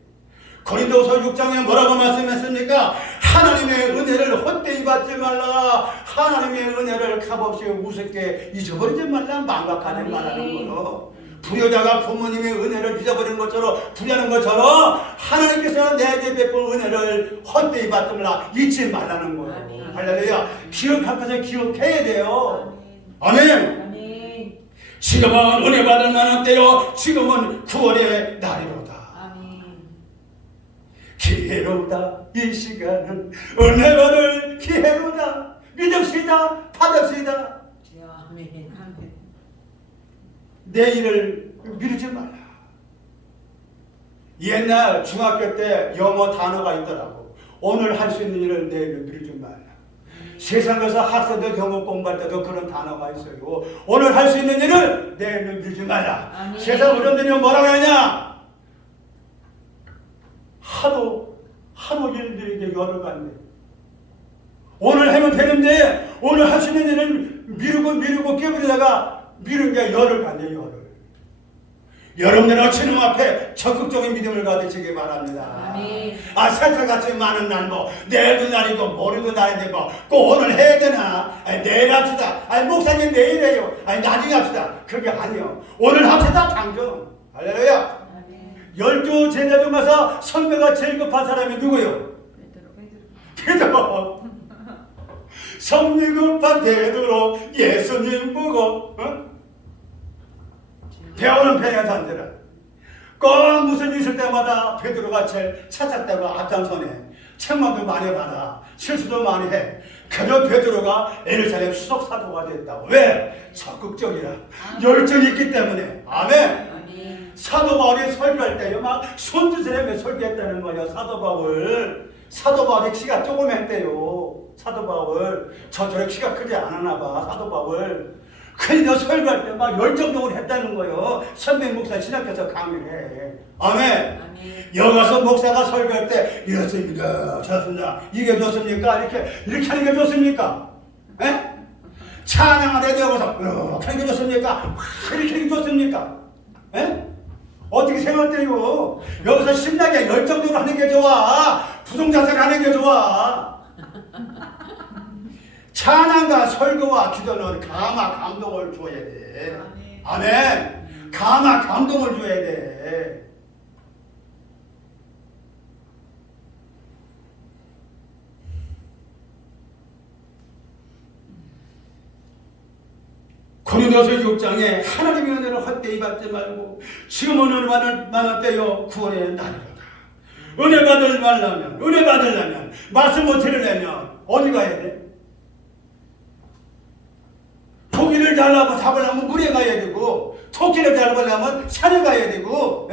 고린도서 6장에 뭐라고 말씀했습니까? 하나님의 은혜를 헛되이 받지 말라. 하나님의 은혜를 값없이 우습게 잊어버리지 말라. 망각하지 말라는 거요. 부여자가 부모님의 은혜를 잊어버리는 것처럼 부여하는 것처럼 하나님께서 내게 베푼 은혜를 헛되이 받지 말라. 잊지 말라는 거예요. 할렐루야. 기억할 것을 기억해야 돼요. 아멘. 지금은 은혜 받을 만한 때요. 지금은 구원의 날이로다. 기회로다. 이 시간은 은혜 받을 기회로다. 믿읍시다. 받읍시다. 내일을 미루지 말라. 옛날 중학교 때 영어 단어가 있더라고. 오늘 할 수 있는 일을 내일을 미루지 말라. 세상에서 학생들 영어 공부할 때도 그런 단어가 있어요. 오늘 할 수 있는 일을 내일을 미루지 말라. 아멘. 세상 어른들이 뭐라고 하냐? 하도 일들이 여러 가지. 오늘 하면 되는데 오늘 할 수 있는 일을 미루고 깨버리다가 미룬 게 열흘 간대. 여러분들은 주님 앞에 적극적인 믿음을 가지시기 바랍니다. 아멘. 새살같이 많은 날 내일도 날이고 모레도 날인데 꼭 오늘 해야 되나? 내일 합시다. 목사님 내일 해요. 나중에 합시다. 그게 아니요. 오늘 합시다. 당장. 할렐루야. 아멘. 12 제자 중에서 선배가 제일 급한 사람이 누구요? 베드로. 성리 급한 베드로 예수님 보고 배우는 배야 단들아. 꼭 무슨 일 있을 때마다 베드로가 제일 찾았다고 앞장서네. 책망도 많이 받아. 실수도 많이 해. 그저 베드로가 예루살렘 수석 사도가 됐다고. 왜? 적극적이라. 열정이 있기 때문에. 아멘. 아멘. 사도 바울이 설교할 때요 막 손주스레며 설교했다는 거예요. 사도 바울이 키가 조그맸대요. 사도 바울 저처럼 키가 크지 않았나 봐. 사도 바울 그러니까 설교할 때 막 열정적으로 했다는 거예요. 선배 목사 신학교에서 강의를 해. 아멘. 아멘. 여가서 목사가 설교할 때 이렇습니다. 좋습니다. 이게 좋습니까? 이렇게 하는 게 좋습니까? 에? 찬양을 해도 여기서 이렇게 하는 게 좋습니까? 이렇게 하는 게 좋습니까? 에? 어떻게 생각돼요? 여기서 신나게 열정적으로 하는 게 좋아? 부동자세를 하는 게 좋아? 찬양과 설교와 기도는 감화 감동을 줘야 돼. 아멘. 감화 감동을 줘야 돼. 고린도서 6장에 하나님의 은혜를 헛되이 받지 말고 지금은 은혜 많을 때요 구원의 날이로다. 은혜 받으려면 말씀을 들으려면 어디 가야 돼? 고기를 잡으려면 물에 가야 되고 토끼를 잡으려면 산에 가야 되고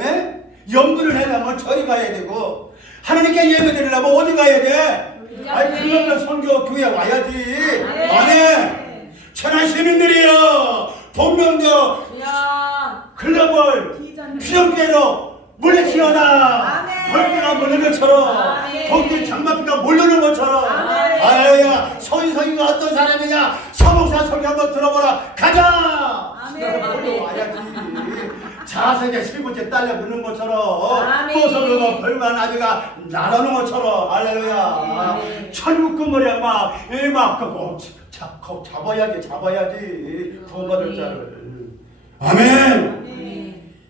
염분을 하려면 저리 가야 되고 하나님께 예배드리려면 어디 가야 돼? 그러면 선교 교회 와야지. 아멘. 천한 시민들이여 본명적 글로벌 비전교회로 물리치어다. 벌떼가 몰리는 것처럼 독들 장마비가 몰리는 것처럼. 할렐루야. 소인성이가 어떤 사람이냐? 서목사 소리 한번 들어보라. 가자. 몰려와야지. 자석에 세 번째 딸려 드는 것처럼 꼬석으로 벌만 아비가 날아오는 것처럼. 할렐루야. 천국 그물에 잡아야지 구원받을 자를. 아멘.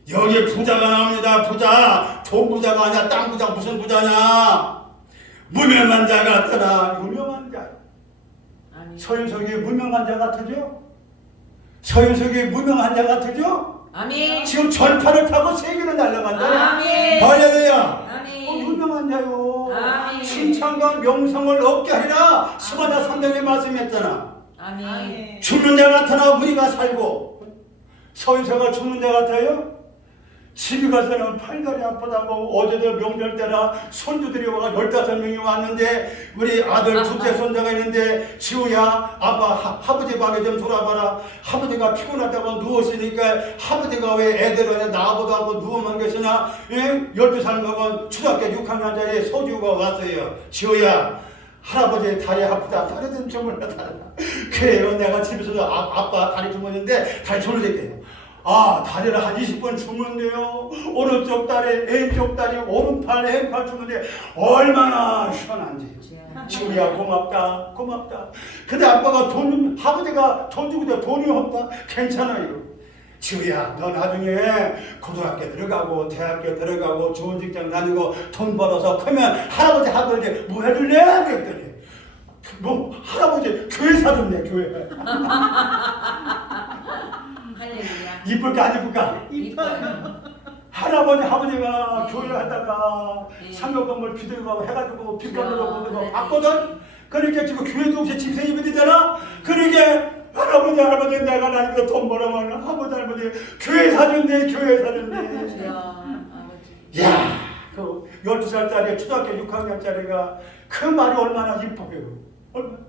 여기 부자가 나옵니다. 부자. 돈 부자가 아니야. 땅 부자. 무슨 부자냐? 무명한 자 같더라. 유명한 자. 서윤석이 무명한 자 같으죠? 서윤석이 무명한 자 같으죠? 아멘. 지금 전파를 타고 세계를 날아간다. 아멘. 할렐루야. 아멘. 유명한 자요. 아멘. 칭찬과 명성을 얻게 하리라. 스바냐 3장에 말씀했잖아. 아멘. 죽는 자 같으나 우리가 살고. 서윤석가 죽는 자 같아요? 집에 가서는 팔다리 아프다고. 어제도 명절 때라 손주들이 와가 15명이 왔는데 우리 아들 둘째 손자가 있는데 지우야 아빠 아버지 방에 좀 돌아봐라. 아버지가 피곤하다고 누웠으니까 아버지가 왜 애들은 나보다 않고 누워만 계시나. 12살 먹은 초등학교 6학년짜리 소주가 왔어요. 지우야 할아버지 다리 아프다. 다리 좀 주물러 달라. 그래요. 내가 집에서도 아빠 다리 주물렀는데 다리 주물렀대요. 다리를 한 20번 주문데요. 오른쪽 다리, 왼쪽 다리, 오른팔, 왼팔 주문데 얼마나 시원한지. 지우야 고맙다. 근데 아빠가 아버지가 돈 주고 돈이 없다. 괜찮아요. 지우야 너 나중에 고등학교 들어가고 대학교 들어가고 좋은 직장 다니고 돈 벌어서 크면 할아버지 뭐 해줄래? 그랬더니 할아버지 교회 사줬네. 교회. 할렐루야. 이쁠까 안 이쁠까? 이뻐요. 아버지가 교회를 하다가 상가 건물 비들고 해가지고 빚값으로 받거든. 그러니까 지금 교회도 없이 집세 예배 되잖아. 그러니까 할아버지 내가 나니까 돈 벌어면 할아버지 교회 사준대. 야, 그 12살짜리 초등학교 6학년짜리가 그 말이 얼마나 이뻐요. 얼마나.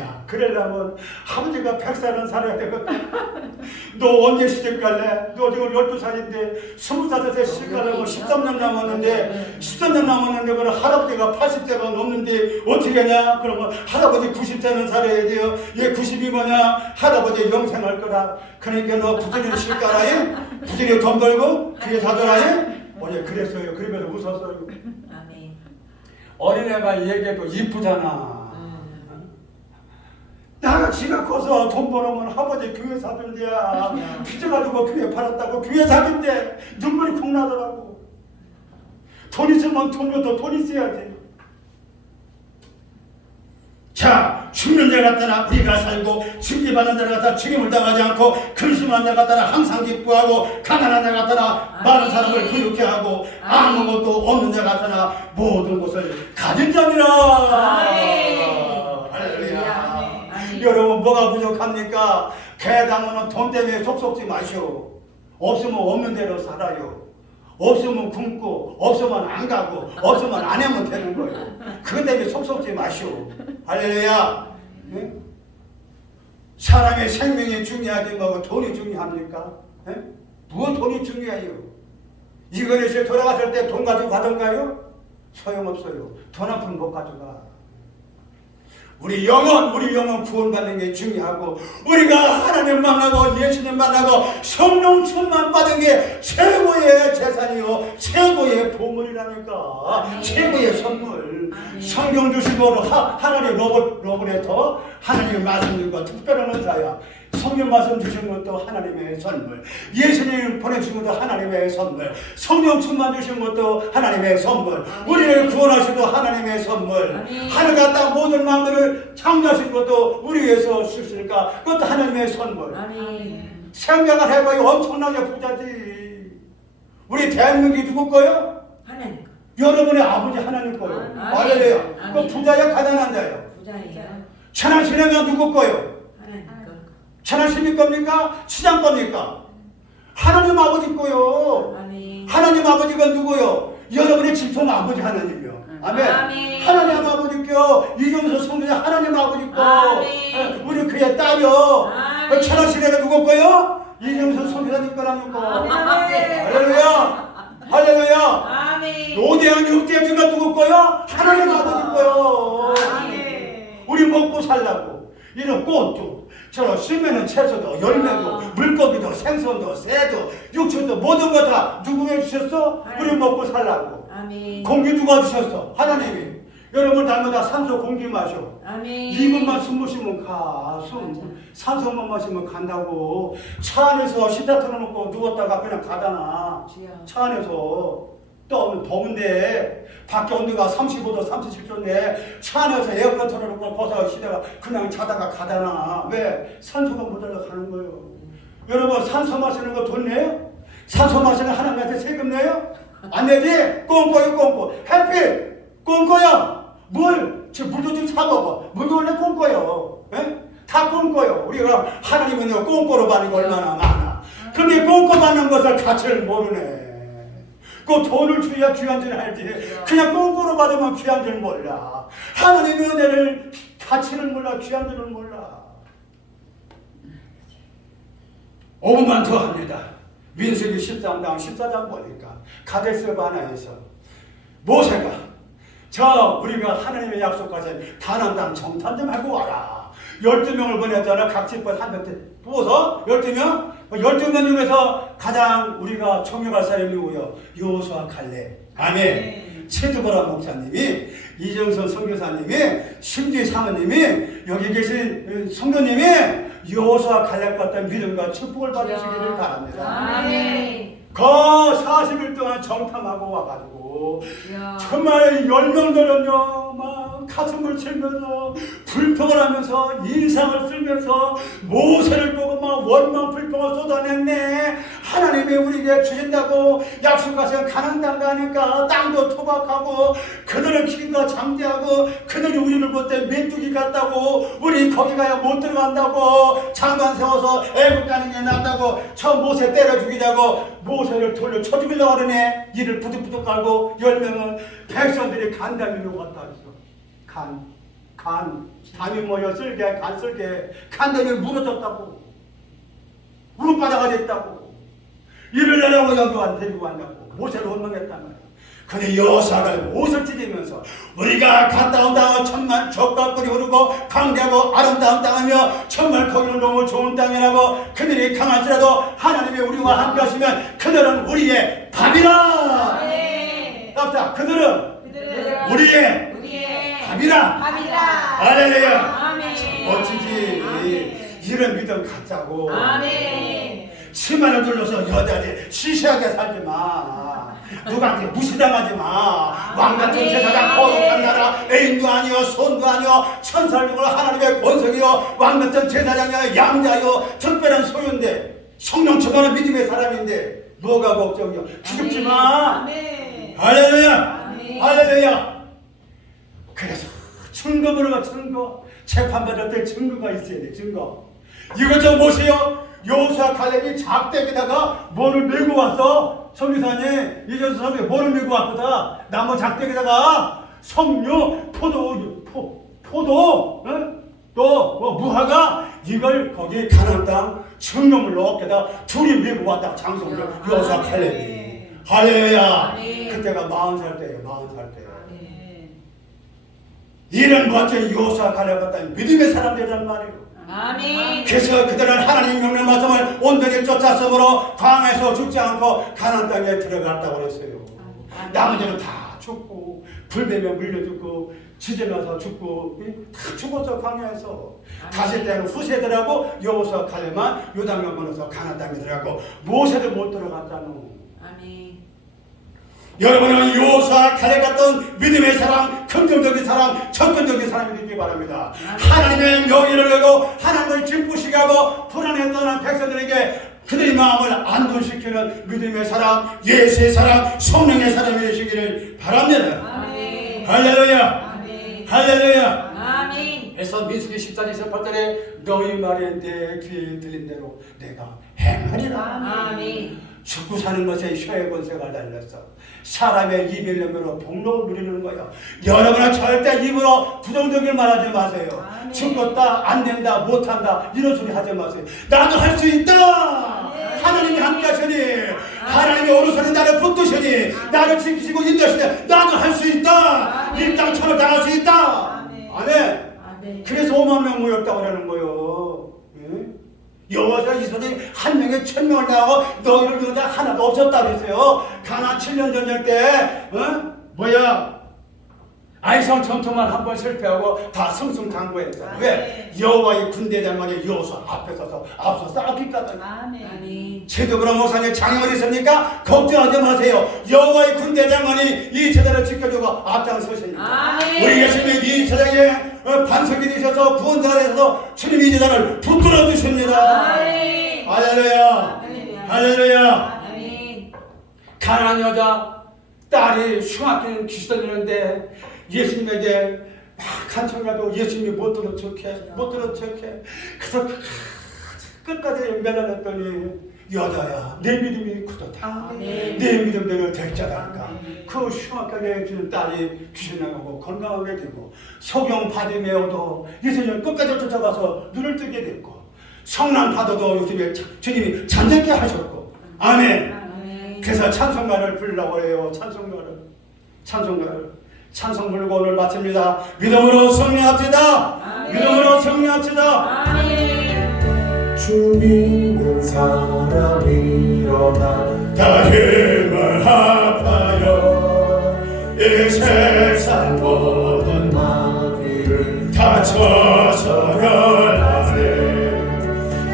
야, 그러려면 아버지가 100살은 살아야 되거든. 너 언제 시집 갈래? 너 지금 12살인데 25세 시집 가려고 13년 남았는데 13년 남았는데 그럼 할아버지가 80세가 넘는데 어떻게 하냐? 그러면 할아버지 90세는 살아야 돼요. 얘 90이 뭐냐? 할아버지 영생할 거라. 그러니까 너 부지런히 실 가라. 부지런히 돈 벌고 귀에 사줘라. 어제 그랬어요. 그러면서 웃었어요. 아멘. 어린애가 얘기해도 이쁘잖아. 나가 지가 커서 돈 벌으면 아버지 교회 사준대야. 빚져가지고 교회 팔았다고 교회 사준대. 눈물이 콩 나더라고. 돈 있으면 돈도 돈 있어야지. 자, 죽는 자 같다나 우리가 살고 죽임받는 자 같다나 죽임을 당하지 않고 근심한 자 같다나 항상 기뻐하고 가난한 자 같다나 많은 사람을 부유케 하고 아무것도 없는 자 같다나 모든 것을 가진 자니라. 할렐루야. 여러분 뭐가 부족합니까? 개당은 돈 때문에 속 썩지 마시오. 없으면 없는 대로 살아요. 없으면 굶고 없으면 안 가고 없으면 안 하면 되는 거예요. 그것 때문에 속 썩지 마시오. 할렐루야. 네? 사람의 생명이 중요하지 뭐고 돈이 중요합니까? 네? 뭐 돈이 중요해요? 이거에서 돌아갔을 때 돈 가지고 가던가요? 소용없어요. 돈 한 푼 못 가져가. 우리 영혼 구원받는 게 중요하고 우리가 하나님 만나고 예수님 만나고 성령 충만 받은 게 최고의 재산이요 최고의 보물이라니까. 최고의 선물. 성경 주시고 하나님 로봇에서 하나님의 말씀과 특별한 은사야. 성령 말씀 주신 것도 하나님의 선물, 예수님 보내주신 것도 하나님의 선물, 성령 충만 주신 것도 하나님의 선물, 우리를 구원하시고 하나님의 선물, 하늘과 땅 모든 만물을 창조하신 것도 우리 위해서 쓰시니까 그것도 하나님의 선물. 생각을 해봐요. 엄청나게 부자지. 우리 대한민국이 누구 거요? 하나님. 여러분의 아버지 하나님 거요. 말해요. 그 부자야 가난한 자요? 부자예요. 천하신혜가 누구 거요? 하나님 거. 천하신이 겁니까? 시장 겁니까? 하나님 아버지 거요. 아멘. 하나님 아버지가 누구요? 여러분의 집통 아버지 하나님이요. 아멘. 아멘. 하나님 아버지 거 이정서 성도자 하나님 아버지 거. 아멘. 우리 그의 딸이요. 아멘. 천하신혜가 누구 거요? 이정서 성도자님 거라니까. 아멘. 할렐루야. 할렐루야. 아멘. 노대한 육대주가 누구 거요? 하나님 아버지 거요. 아멘. 우리 먹고 살라고 이런 꽃도 저런 심에는 채소도 열매도 물고기도 생선도 새도 육초도 모든 거 다 누구에 주셨어? 우리 먹고 살라고. 아멘. 공기 누가 주셨어? 하나님이. 여러분 날마다 산소 공기 마셔. 아멘. 2분만 숨 마시면 가. 산소만 마시면 간다고. 차 안에서 시다 틀어놓고 누웠다가 그냥 가잖아. 차 안에서 또 더운데 밖에 온도가 35도 37도인데 차 안에서 에어컨 틀어놓고 거기서 쉬다가 그냥 자다가 가잖아. 왜? 산소가 모자라 가는 거예요. 여러분 산소 마시는 거 돈 내요? 산소 마시는 하나님한테 세금 내요? 안 내지? 꽁꽁이 꽁꽁. 햇빛 꽁꽁이야. 물도 좀 사먹어. 물도 원래 꽁꽁이요. 다 꽁꽁이요. 우리가 하나님은 꽁꽁으로 받는 거 얼마나 많아. 근데 꽁꽁 받는 것을 가치를 모르네. 그 돈을 줘야 귀한 줄 알지. 그냥 꽁꽁으로 받으면 귀한 줄 몰라. 하나님의 은혜를 가치를 몰라. 귀한 줄을 몰라. 5분만 더 합니다. 민수기 13장 14장 보니까 가데스 바네아에서 모세가 우리가 하나님의 약속하신 다낭 정탐 좀 하고 와라. 12명을 보냈잖아. 각 집을 한 명씩 뽑아서 12명? 12명 중에서 가장 우리가 존경할 사람이 누구요? 여호수아 칼렙. 아멘. 최두보라 목사님이, 이정선 선교사님이, 심지 사모님이, 여기 계신 성도님이 여호수아 칼렙 같은 믿음과 축복을 받으시기를 바랍니다. 아멘. 그 40일 동안 정탐하고 와가지고 정말 10명들은요 막 가슴을 치면서 불평을 하면서 인상을 쓰면서 모세를 보고 막 원망 불평을 쏟아냈네. 하나님이 우리에게 주신다고 약속하신 가나안 땅 가니까 땅도 토박하고 그들은 키가 장대하고 그들이 우리를 볼 때 메뚜기 같다고 우리 거기 가야 못 들어간다고 장관 세워서 애국 가는 게 낫다고 저 모세 때려 죽이자고 모세를 돌려 쳐 죽이려고 그러네. 이를 부득부득 깔고 10명은 백성들이 간 달리려고 갔다 왔어. 간 담이 모여 쓸개, 간 쓸개, 간대이 무너졌다고. 무릎 바다가 됐다고. 입을 내라고 여기 데리고 왔냐고. 모세를 혼명했단 말이야. 근데 여호수아가 옷을 찢으면서 우리가 갔다 온 땅은 천만 젖과 꿀이 흐르고 강대하고 아름다운 땅이며 정말 거기는 너무 좋은 땅이라고 그들이 강할지라도 하나님이 우리와 함께 하시면 그들은 우리의 밥이라. 갑시다. 그들은 우리의 밥이라. 할렐루야. 멋지지. 이런 믿음 갖자고. 치마를 둘러서 여자들 시시하게 살지 마. 누구한테 무시당하지 마. 왕같은 제사장, 거룩한 나라, 애인도 아니요 손도 아니요 천살육을 하나님의 권석이요 왕같은 제사장이요 양자요 특별한 소유인데 성령처럼 믿음의 사람인데 뭐가 걱정이요. 기죽지 마. 할렐루야. 할렐루야. 그래서 증거물을 봐. 증거. 재판받을 때 증거가 있어야 돼. 증거. 이것 좀 보세요. 여호수아 갈렙이 작대기다가 뭐를 메고 왔어? 선교사님, 이전수 선교 뭐를 메고 왔거든? 나무 작대기다가 석류, 포도, 응? 또 무화과 이걸 거기 가나안 땅 증거물로 어깨다 둘이 메고 왔다. 장성들 여호수아 갈렙이. 할렐루야. 그때가 40살 때예요. 40살 때. 이런 멋진 여호수아 갈렙 같다는 믿음의 사람들이란 말이에요. 그래서 그들은 하나님 명령 말씀을 온전히 쫓았으므로 광야에서 죽지 않고 가나안 땅에 들어갔다고 그랬어요. 나머지는 다 죽고 불뱀에 물려 죽고 지져나서 죽고 다 죽었어. 광야에서. 다시 때는 후세들하고 여호수아 갈렙만 요단강 건너서 가나안 땅에 들어가고 모세도 못 들어갔잖아. 여러분은 여호수아 갈렙 같은 믿음의 사람, 긍정적인 사람, 적극적인 사람이 되기 바랍니다. 하나님의 명예를 걸고 하나님을 기쁘시게 하고 불안했던 백성들에게 그들의 마음을 안도시키는 믿음의 사람, 예수의 사람, 성령의 사람이 되시기를 바랍니다. 할렐루야. 할렐루야. 그래서 민수기 14장 18절에 너희 말이 내 귀에 들린 대로 내가 행하리라. 죽고 사는 것에 혀의 권세가 달렸어. 사람의 입의 열매로 복록을 누리는 거예요. 여러분은 절대 입으로 부정적인 말 하지 마세요. 죽었다, 안 된다, 못한다 이런 소리 하지 마세요. 나도 할 수 있다. 하나님이 함께 하시니 하나님의 오른손이 나를 붙드시니 나를 지키시고 인도하시니 나도 할 수 있다. 일당천을 당할 수 있다. 아멘. 그래서 5만 명 모였다고 하는 거예요. 여호수아 이스라엘이 한 명에 1000명을 당하고 너희를 위한 자 하나도 없었다 그랬어요. 가나안 7년 전쟁 때 아이성 전투만 한 번 실패하고 다 승승장구했어. 왜? 여호와의 군대 장관이 여호수아 앞에 서서 앞서 싸웠기까지. 제도그라 목사님 장애물이 있습니까? 걱정하지 마세요. 여호와의 군대 장관이 이 제자를 지켜주고 앞장서십니다. 우리 예수님이 이 제자의 반석이 되셔서 구원자가 되셔서 주님 이 제자를 붙들어 주십니다. 할렐루야. 할렐루야. 가난한 여자 딸이 흉악한 귀신 들리는데 예수님에게 막 간청해도 예수님이 못 들은 척해. 그래서 끝까지 연결하랬더니 여자야 내 믿음이 굳었다. 내 믿음대로 될 자랄까. 그 흉악하게 주는 딸이 귀신 나가고 건강하게 되고 소경 바디메어도 예수님 끝까지 쫓아가서 눈을 뜨게 됐고 성난 파도도 요즘에 주님이 잠잠케 하셨고. 아멘. 그래서 찬송가를 부르려고 해요. 찬송가를 찬송 부르고 오늘 마칩니다. 믿음으로 승리합시다. 믿음으로 승리합시다. 주 믿는 사람이 일어나 다 힘을 합하여 이 세상 모든 마귀를 다 처서열하네.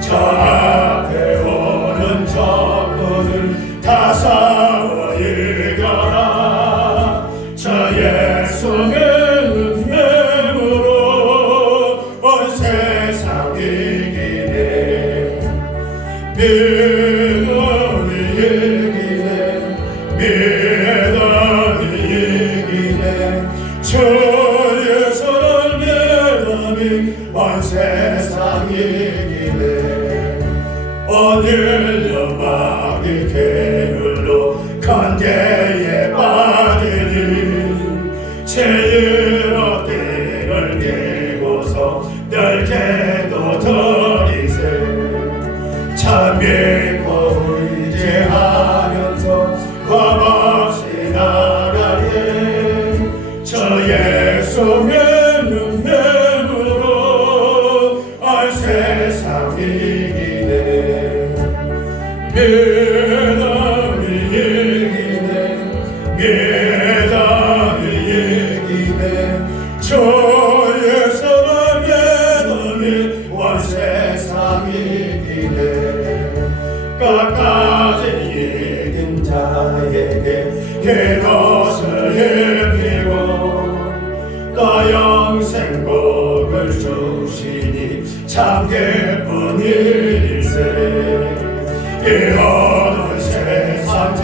저 앞에 오는 적군을 다 싸워 이겨라. 저 예수의 은혜로 온 세상 이기네. 믿음이 이기네. 주 예수를 믿음이 온 세상 이기네. 오늘 영광이 게을러 관계에 빠지니 제일 어때를 예수면은 내물어 알 세상이 이기네 매담이 이기네 매담이 이기네 저 예수는 매담이 온 세상이 이기네 끝까지 이긴 자에게 그것을 입히고 또 영생복을 주시니 참 기쁜 일세 이 어두운 세상